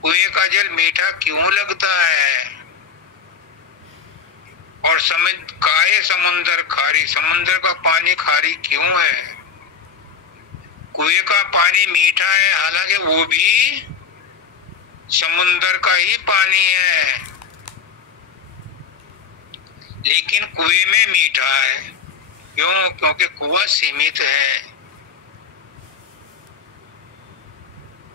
कुएं का जल मीठा क्यों लगता है। और काये समुंदर खारी, समुंदर का पानी खारी क्यों है। कुएं का पानी मीठा है, हालांकि वो भी समुंदर का ही पानी है, लेकिन कुएं में मीठा है। क्यों? क्योंकि कुआं सीमित है,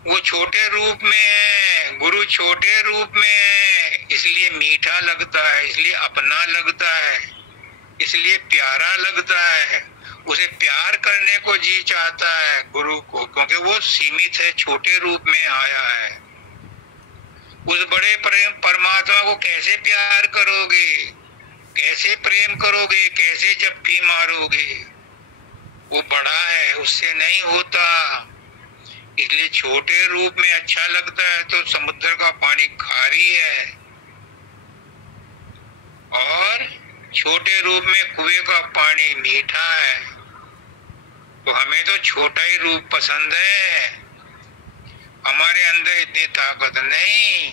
वो छोटे रूप में है, गुरु छोटे रूप में है, इसलिए मीठा लगता है, इसलिए अपना लगता है, इसलिए प्यारा लगता है। उसे प्यार करने को जी चाहता है गुरु को, क्योंकि वो सीमित है, छोटे रूप में आया है। उस बड़े प्रेम परमात्मा को कैसे प्यार करोगे, कैसे प्रेम करोगे, कैसे जप्फी मारोगे, वो बड़ा है, उससे नहीं होता। इसलिए छोटे रूप में अच्छा लगता है तो समुद्र का पानी खारी है, और छोटे रूप में कुएं का पानी मीठा है। तो हमें तो छोटा ही रूप पसंद है, हमारे अंदर इतनी ताकत नहीं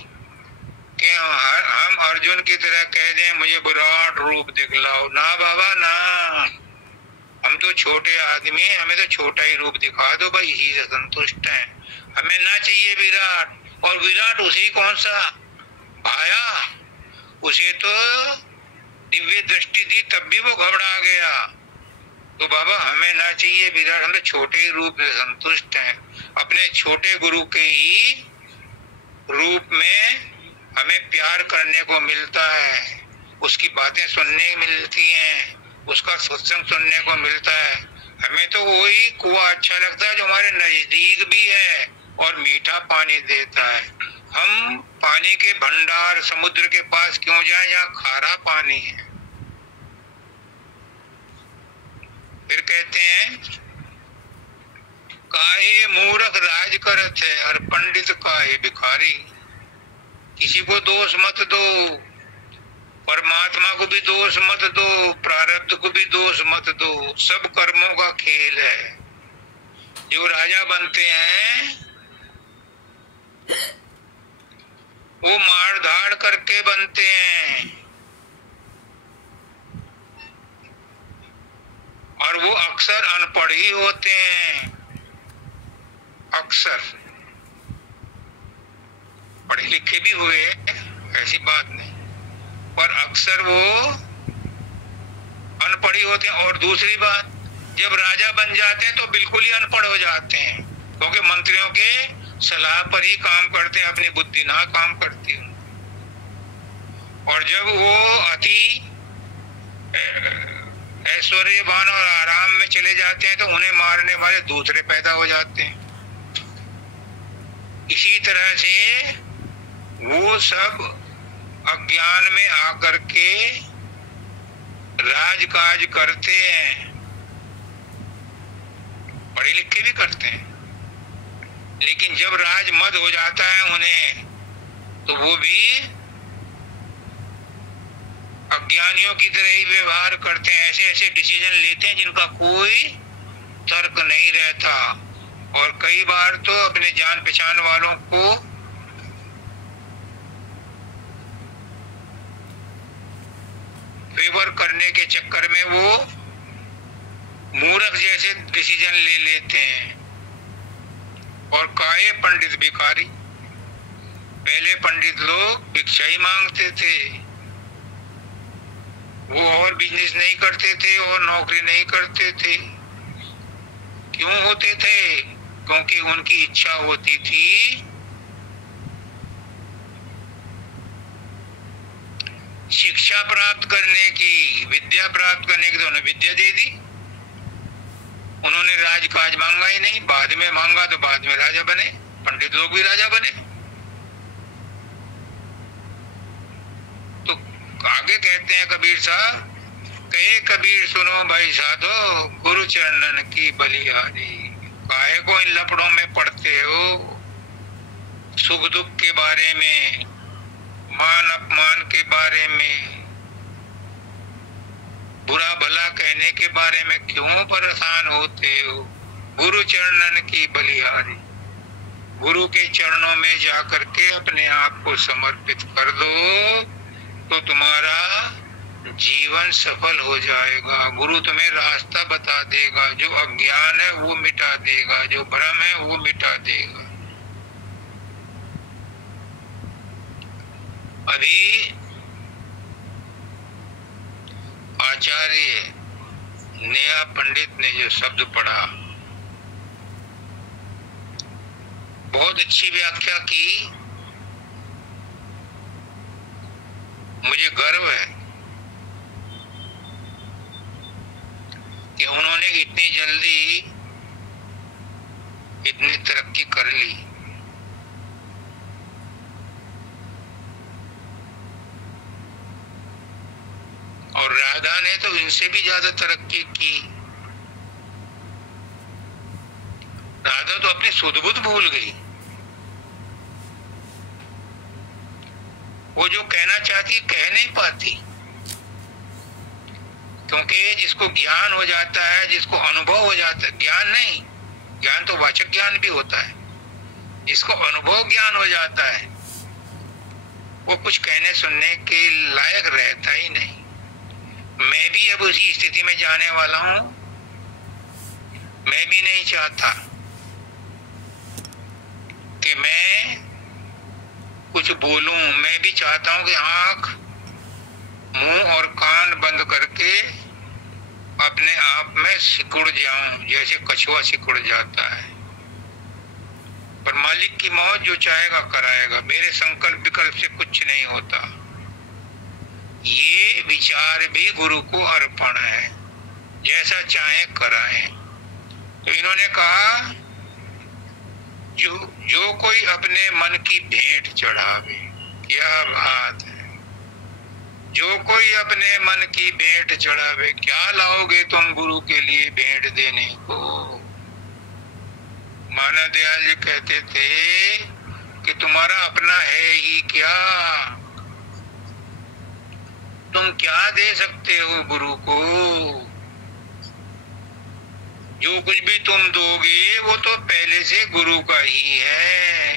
कि हम अर्जुन की तरह कह दें मुझे विराट रूप दिखलाओ। ना बाबा ना, हम तो छोटे आदमी हैं, हमें तो छोटा ही रूप दिखा दो भाई, इसी से संतुष्ट हैं, हमें ना चाहिए विराट। और विराट उसे कौन सा आया, उसे तो दिव्य दृष्टि दी तब भी वो घबरा गया। तो बाबा हमें ना चाहिए विराट, हम तो छोटे ही रूप में संतुष्ट हैं, अपने छोटे गुरु के ही रूप में हमें प्यार करने को मिलता है, उसकी बातें सुनने मिलती हैं, उसका सत्संग सुनने को मिलता है। हमें तो वही कुआं अच्छा लगता है जो हमारे नजदीक भी है और मीठा पानी देता है। हम पानी के भंडार समुद्र के पास क्यों जाएं जहाँ खारा पानी है। फिर कहते हैं काहे मूर्ख राज करत है और पंडित काहे भिखारी। किसी को दोष मत दो, परमात्मा को भी दोष मत दो, प्रारब्ध को भी दोष मत दो, सब कर्मों का खेल है। जो राजा बनते हैं वो मार धाड़ करके बनते हैं, और वो अक्सर अनपढ़ ही होते हैं, अक्सर पढ़े लिखे भी हुए ऐसी बात नहीं, पर अक्सर वो अनपढ़ ही होते हैं। और दूसरी बात, जब राजा बन जाते हैं तो बिल्कुल ही अनपढ़ हो जाते हैं, क्योंकि मंत्रियों के सलाह पर ही काम करते हैं, अपनी बुद्धि ना काम करती। और जब वो अति ऐश्वर्यवान और आराम में चले जाते हैं तो उन्हें मारने वाले दूसरे पैदा हो जाते हैं। इसी तरह से वो सब अज्ञान में आकर के राजकाज करते हैं, पढ़े लिखे भी करते हैं, लेकिन जब राज मद हो जाता है उन्हें, तो वो भी अज्ञानियों की तरह ही व्यवहार करते हैं, ऐसे ऐसे डिसीजन लेते हैं जिनका कोई तर्क नहीं रहता। और कई बार तो अपने जान पहचान वालों को फेवर करने के चक्कर में वो मूर्ख जैसे डिसीजन ले लेते हैं। और काहे पंडित भिखारी, पहले पंडित लोग भिक्षा ही मांगते थे, वो और बिजनेस नहीं करते थे और नौकरी नहीं करते थे। क्यों होते थे? क्योंकि उनकी इच्छा होती थी शिक्षा प्राप्त करने की, विद्या प्राप्त करने की। तो उन्हें विद्या दे दी। उन्होंने राजकाज मांगा ही नहीं, बाद में मांगा तो बाद में राजा बने। पंडित लोग भी राजा बने। तो आगे कहते हैं कबीर साहब, कहे कबीर सुनो भाई साधो, गुरु चरणन की बलिहारी। काहे को इन लफड़ों में पड़ते हो? सुख दुख के बारे में, मान अपमान के बारे में, बुरा भला कहने के बारे में क्यों परेशान होते हो? गुरु चरणन की बलिहारी, गुरु के चरणों में जाकर के अपने आप को समर्पित कर दो तो तुम्हारा जीवन सफल हो जाएगा। गुरु तुम्हें रास्ता बता देगा, जो अज्ञान है वो मिटा देगा, जो भ्रम है वो मिटा देगा। अभी आचार्य नया पंडित ने जो शब्द पढ़ा, बहुत अच्छी व्याख्या की। मुझे गर्व है कि उन्होंने इतनी जल्दी इतनी तरक्की कर ली। और राधा ने तो इनसे भी ज्यादा तरक्की की। राधा तो अपनी सुध बुध भूल गई। वो जो कहना चाहती कह नहीं पाती, क्योंकि जिसको ज्ञान हो जाता है, जिसको अनुभव हो जाता है, ज्ञान नहीं, ज्ञान तो वाचक ज्ञान भी होता है, जिसको अनुभव ज्ञान हो जाता है वो कुछ कहने सुनने के लायक रहता ही नहीं। मैं भी अब उसी स्थिति में जाने वाला हूं। मैं भी नहीं चाहता कि मैं कुछ बोलूं। मैं भी चाहता हूं कि आंख, मुंह और कान बंद करके अपने आप में सिकुड़ जाऊं, जैसे कछुआ सिकुड़ जाता है। पर मालिक की मौत जो चाहेगा कराएगा। मेरे संकल्प विकल्प से कुछ नहीं होता। ये विचार भी गुरु को अर्पण है, जैसा चाहे कराए। तो इन्होंने कहा जो कोई अपने मन की भेंट चढ़ावे, क्या बात है। जो कोई अपने मन की भेंट चढ़ावे, क्या लाओगे तुम गुरु के लिए भेंट देने को? माना दयाल जी कहते थे कि तुम्हारा अपना है ही क्या, तुम क्या दे सकते हो गुरु को? जो कुछ भी तुम दोगे वो तो पहले से गुरु का ही है।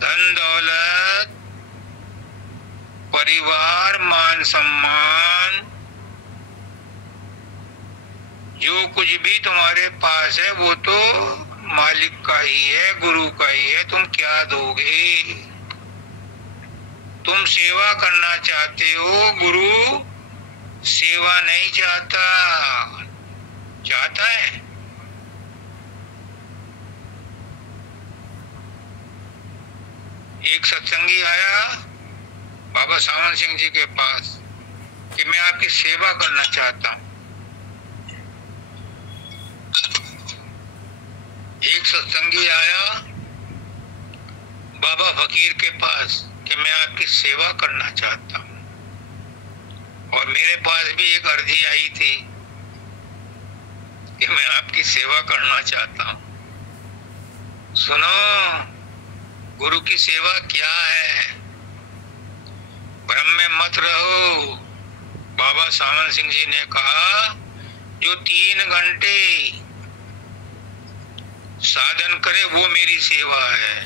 धन दौलत, परिवार, मान सम्मान, जो कुछ भी तुम्हारे पास है वो तो मालिक का ही है, गुरु का ही है। तुम क्या दोगे? तुम सेवा करना चाहते हो, गुरु सेवा नहीं चाहता। चाहता है? एक सत्संगी आया बाबा सावन सिंह जी के पास कि मैं आपकी सेवा करना चाहता हूं। एक सत्संगी आया बाबा फकीर के पास कि मैं आपकी सेवा करना चाहता हूं। और मेरे पास भी एक अर्जी आई थी कि मैं आपकी सेवा करना चाहता हूं। सुनो, गुरु की सेवा क्या है? भ्रम में मत रहो। बाबा सावन सिंह जी ने कहा जो 3 घंटे साधन करे वो मेरी सेवा है।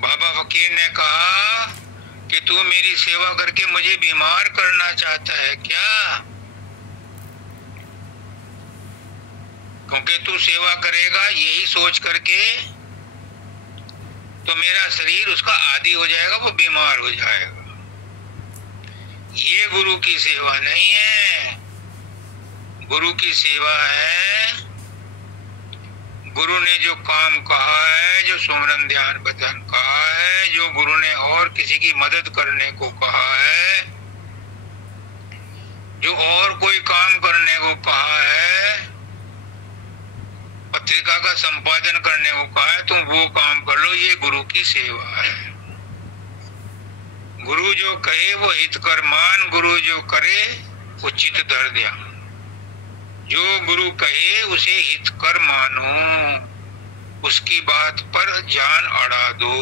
बाबा फकीर ने कहा कि तू मेरी सेवा करके मुझे बीमार करना चाहता है क्या? क्योंकि तू सेवा करेगा यही सोच करके तो मेरा शरीर उसका आदी हो जाएगा, वो बीमार हो जाएगा। ये गुरु की सेवा नहीं है। गुरु की सेवा है, गुरु ने जो काम कहा है, जो सुमरन ध्यान भजन कहा है, जो गुरु ने और किसी की मदद करने को कहा है, जो और कोई काम करने को कहा है, पत्रिका का संपादन करने को कहा है, तुम वो काम कर लो, ये गुरु की सेवा है। गुरु जो कहे वो हित कर मान, गुरु जो करे उचित धर ध्यान। जो गुरु कहे उसे हित कर मानो, उसकी बात पर जान अड़ा दो।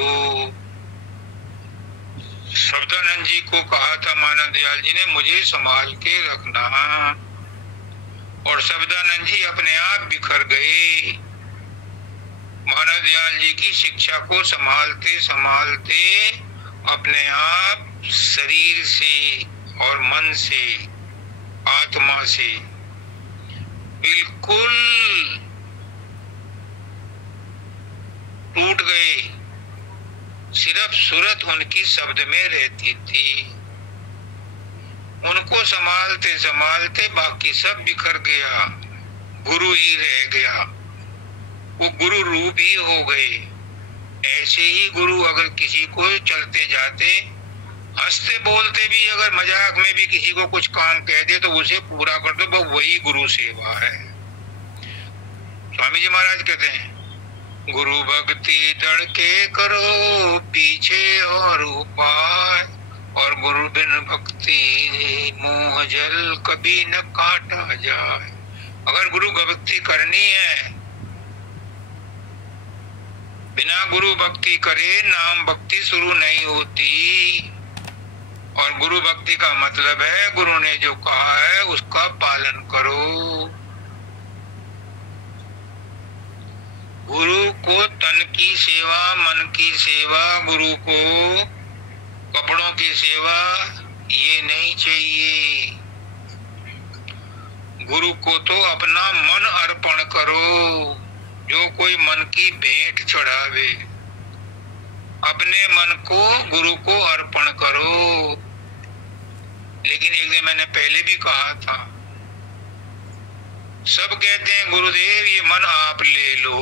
शब्दानंद जी को कहा था मानव दयाल जी ने, मुझे संभाल के रखना, और शब्दानंद जी अपने आप बिखर गए। मानव दयाल जी की शिक्षा को संभालते संभालते अपने आप शरीर से और मन से, आत्मा से बिल्कुल टूट गए। सिर्फ सूरत उनकी शब्द में रहती थी। उनको संभालते संभालते बाकी सब बिखर गया, गुरु ही रह गया। वो गुरु रूप ही हो गए। ऐसे ही गुरु अगर किसी को चलते जाते, हंसते बोलते भी, अगर मजाक में भी किसी को कुछ काम कह दे तो उसे पूरा कर दो, वो वही गुरु सेवा है। स्वामी जी महाराज कहते हैं, गुरु भक्ति दृढ़ के करो पीछे और उपाय, और गुरु बिन भक्ति मोह जल कभी न काटा जाए। अगर गुरु भक्ति करनी है, बिना गुरु भक्ति करे नाम भक्ति शुरू नहीं होती। और गुरु भक्ति का मतलब है गुरु ने जो कहा है उसका पालन करो। गुरु को तन की सेवा, मन की सेवा, गुरु को कपड़ों की सेवा ये नहीं चाहिए। गुरु को तो अपना मन अर्पण करो। जो कोई मन की भेंट चढ़ावे, अपने मन को गुरु को अर्पण करो। लेकिन एक दिन मैंने पहले भी कहा था, सब कहते हैं गुरुदेव ये मन आप ले लो,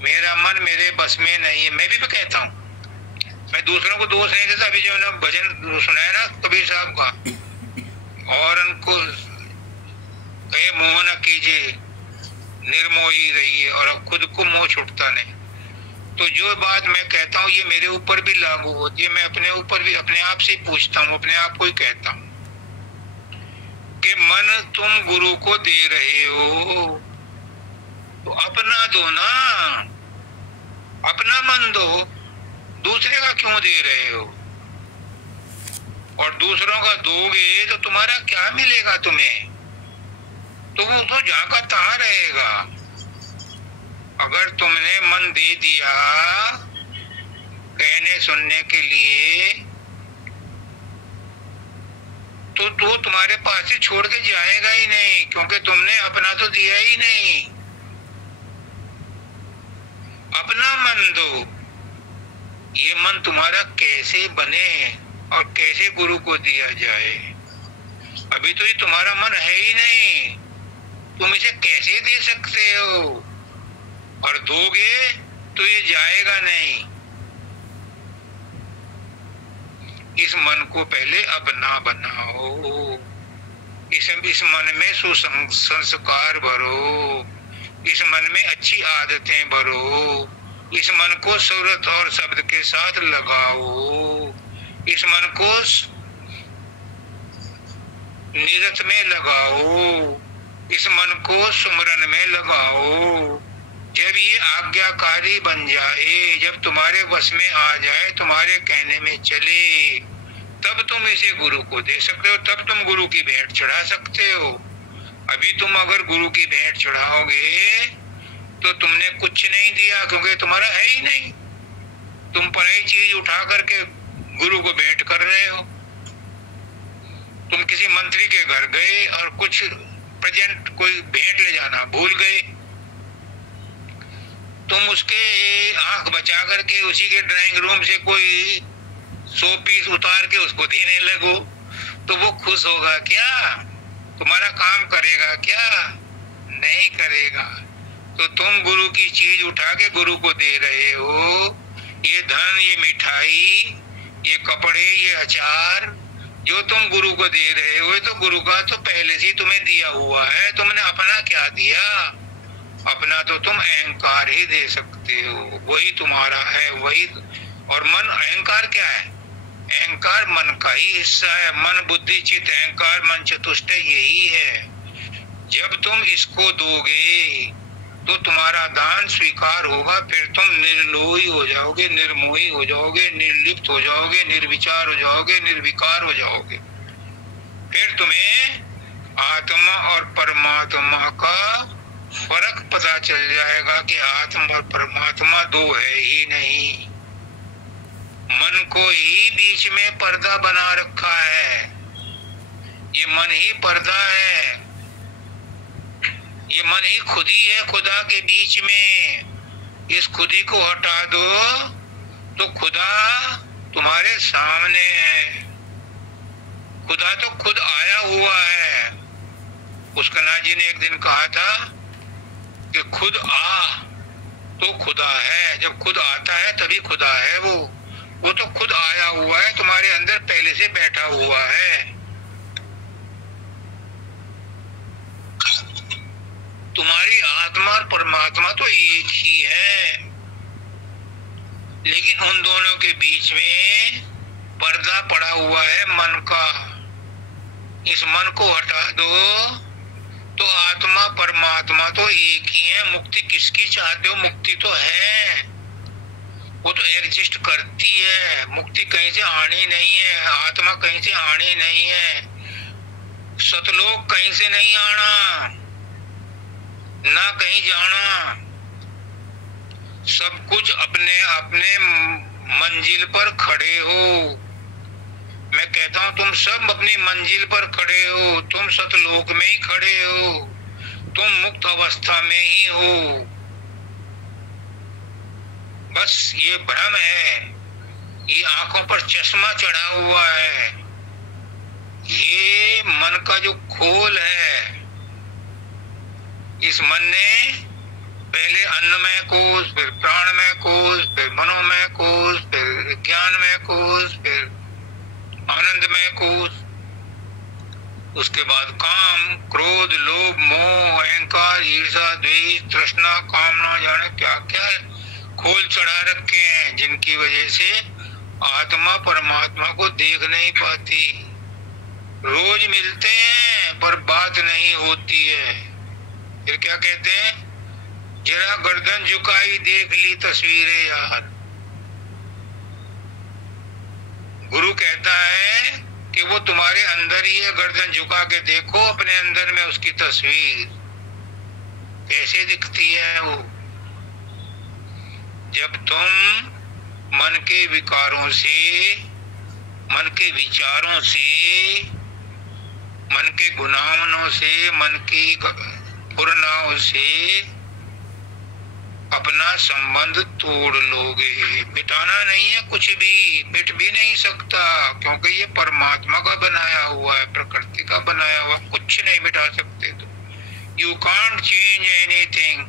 मेरा मन मेरे बस में नहीं है। मैं भी कहता हूँ, मैं दूसरों को दोष नहीं देता। अभी जो ना भजन सुनाया ना कबीर साहब का, और उनको कहे मोह न कीजिए, निर्मोही रहिए, और अब खुद को मोह छूटता नहीं। तो जो बात मैं कहता हूँ ये मेरे ऊपर भी लागू होती है। मैं अपने ऊपर भी अपने आप से पूछता हूँ, अपने आप को ही कहता हूँ कि मन तुम गुरु को दे रहे हो तो अपना दो ना, अपना मन दो, दूसरे का क्यों दे रहे हो? और दूसरों का दोगे तो तुम्हारा क्या मिलेगा तुम्हें? तो वो तो जहाँ का तहाँ रहेगा। अगर तुमने मन दे दिया कहने सुनने के लिए तो तुम्हारे पास से छोड़ के जाएगा ही नहीं, क्योंकि तुमने अपना तो दिया ही नहीं। अपना मन दो। ये मन तुम्हारा कैसे बने और कैसे गुरु को दिया जाए? अभी तो ये तुम्हारा मन है ही नहीं, तुम इसे कैसे दे सकते हो? और दोगे तो ये जाएगा नहीं। इस मन को पहले अपना बनाओ। इस मन में सुसंस्कार भरो, इस मन में अच्छी आदतें भरो, इस मन को सूरत और शब्द के साथ लगाओ, इस मन को निरत में लगाओ, इस मन को सुमरन में लगाओ। जब ये आज्ञाकारी बन जाए, जब तुम्हारे वश में आ जाए, तुम्हारे कहने में चले, तब तुम इसे गुरु को दे सकते हो, तब तुम गुरु की भेंट चढ़ा सकते हो। अभी तुम अगर गुरु की भेंट चढ़ाओगे तो तुमने कुछ नहीं दिया, क्योंकि तुम्हारा है ही नहीं। तुम पराई चीज उठा करके गुरु को भेंट कर रहे हो। तुम किसी मंत्री के घर गए और कुछ प्रेजेंट कोई भेंट ले जाना भूल गए, तुम उसके आंख बचा करके उसी के ड्राइंग रूम से कोई 100 पीस उतार के उसको देने लगो। तो वो खुश होगा क्या? तुम्हारा काम करेगा क्या? नहीं करेगा। तो तुम गुरु की चीज उठा के गुरु को दे रहे हो, ये धन, ये मिठाई, ये कपड़े, ये अचार जो तुम गुरु को दे रहे हो, तो गुरु का तो पहले से तुम्हें दिया हुआ है। तुमने अपना क्या दिया? अपना तो तुम अहंकार ही दे सकते हो, वही तुम्हारा है, वही। और मन, अहंकार क्या है? अहंकार मन का ही हिस्सा है। मन, बुद्धि, चित्त, अहंकार, मन चतुष्टय यही है। जब तुम इसको दोगे तो तुम्हारा दान स्वीकार होगा, फिर तुम निर्लोही हो जाओगे, निर्मोही हो जाओगे, निर्लिप्त हो जाओगे, निर्विचार हो जाओगे, निर्विकार हो जाओगे। फिर तुम्हें आत्मा और परमात्मा का फर्क पता चल जाएगा कि आत्मा और परमात्मा दो है ही नहीं। मन को ही बीच में पर्दा बना रखा है। ये मन ही पर्दा है, ये मन ही खुदी है खुदा के बीच में। इस खुदी को हटा दो तो खुदा तुम्हारे सामने है। खुदा तो खुद आया हुआ है। उसकना जी ने एक दिन कहा था कि खुद आ तो खुदा है। जब खुद आता है तभी खुदा है। वो तो खुद आया हुआ है, तुम्हारे अंदर पहले से बैठा हुआ है। तुम्हारी आत्मा और परमात्मा तो एक ही है, लेकिन उन दोनों के बीच में पर्दा पड़ा हुआ है मन का। इस मन को हटा दो तो आत्मा परमात्मा तो एक ही है। मुक्ति किसकी चाहते हो? मुक्ति तो है, वो तो एग्जिस्ट करती है। मुक्ति कहीं से आनी नहीं है, आत्मा कहीं से आनी नहीं है, सतलोक कहीं से नहीं आना, ना कहीं जाना। सब कुछ अपने अपने मंजिल पर खड़े हो। मैं कहता हूं तुम सब अपनी मंजिल पर खड़े हो। तुम सतलोक में ही खड़े हो, तुम मुक्त अवस्था में ही हो। बस ये भ्रम है, ये आंखों पर चश्मा चढ़ा हुआ है। ये मन का जो खोल है, इस मन ने पहले अन्नमय कोश, फिर प्राणमय कोश, फिर मनोमय कोश, फिर ज्ञानमय कोश, फिर आनंदमय कोश, उसके बाद काम, क्रोध, लोभ, मोह, अहंकार, ईर्ष्या, द्वेष, तृष्णा, कामना, जाने क्या क्या खोल चढ़ा रखे हैं, जिनकी वजह से आत्मा परमात्मा को देख नहीं पाती। रोज मिलते हैं पर बात नहीं होती है। फिर क्या कहते हैं? जरा गर्दन झुकाई देख ली तस्वीरें यार। गुरु कहता है कि वो तुम्हारे अंदर ही है, गर्दन झुका के देखो अपने अंदर में उसकी तस्वीर कैसे दिखती है। वो जब तुम मन के विकारों से, मन के विचारों से, मन के गुनाहों से, मन की पुरनाओं से अपना संबंध तोड़ लोगे। मिटाना नहीं है कुछ भी, मिट भी नहीं सकता, क्योंकि ये परमात्मा का बनाया हुआ है, प्रकृति का बनाया हुआ, कुछ नहीं मिटा सकते। तो यू कांट चेंज एनीथिंग।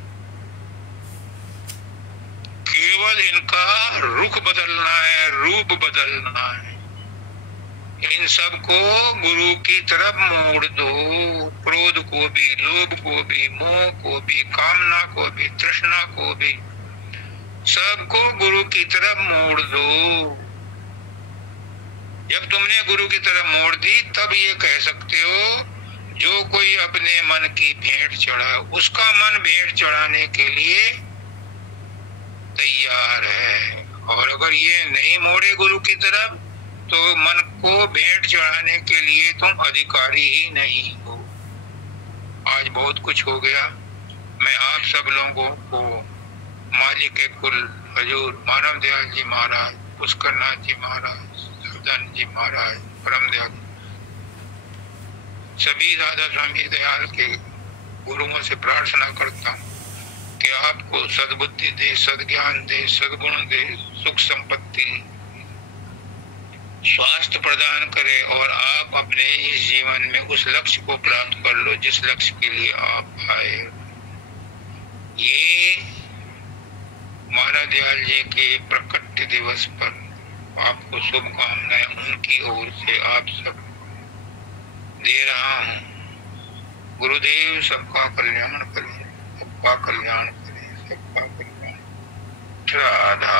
केवल इनका रुख बदलना है, रूप बदलना है। इन सब को गुरु की तरफ मोड़ दो। क्रोध को भी, लोभ को भी, मोह को भी, कामना को भी, तृष्णा को भी, सबको गुरु की तरफ मोड़ दो। जब तुमने गुरु की तरफ मोड़ दी तब ये कह सकते हो जो कोई अपने मन की भेंट चढ़ा, उसका मन भेंट चढ़ाने के लिए तैयार है। और अगर ये नहीं मोड़े गुरु की तरफ तो मन को भेंट चढ़ाने के लिए तुम अधिकारी ही नहीं हो। आज बहुत कुछ हो गया। मैं आप सब लोगों को मालिक के कुल हजूर मानव दयाल जी महाराज, पुष्कर नाथ जी महाराज, सरदान जी महाराज, परम दयाल, सभी दादा स्वामी दयाल के गुरुओं से प्रार्थना करता हूँ कि आपको सद्बुद्धि दे, सद्ज्ञान दे, सद्गुण दे, सुख संपत्ति स्वास्थ्य प्रदान करे और आप अपने इस जीवन में उस लक्ष्य को प्राप्त कर लो जिस लक्ष्य के लिए आप आए। ये मानव दयाल जी के प्रकट दिवस पर आपको शुभकामनाएं उनकी ओर से आप सब दे रहा हूँ। गुरुदेव सबका कल्याण करे, सबका कल्याण करे, सबका कल्याण। राधा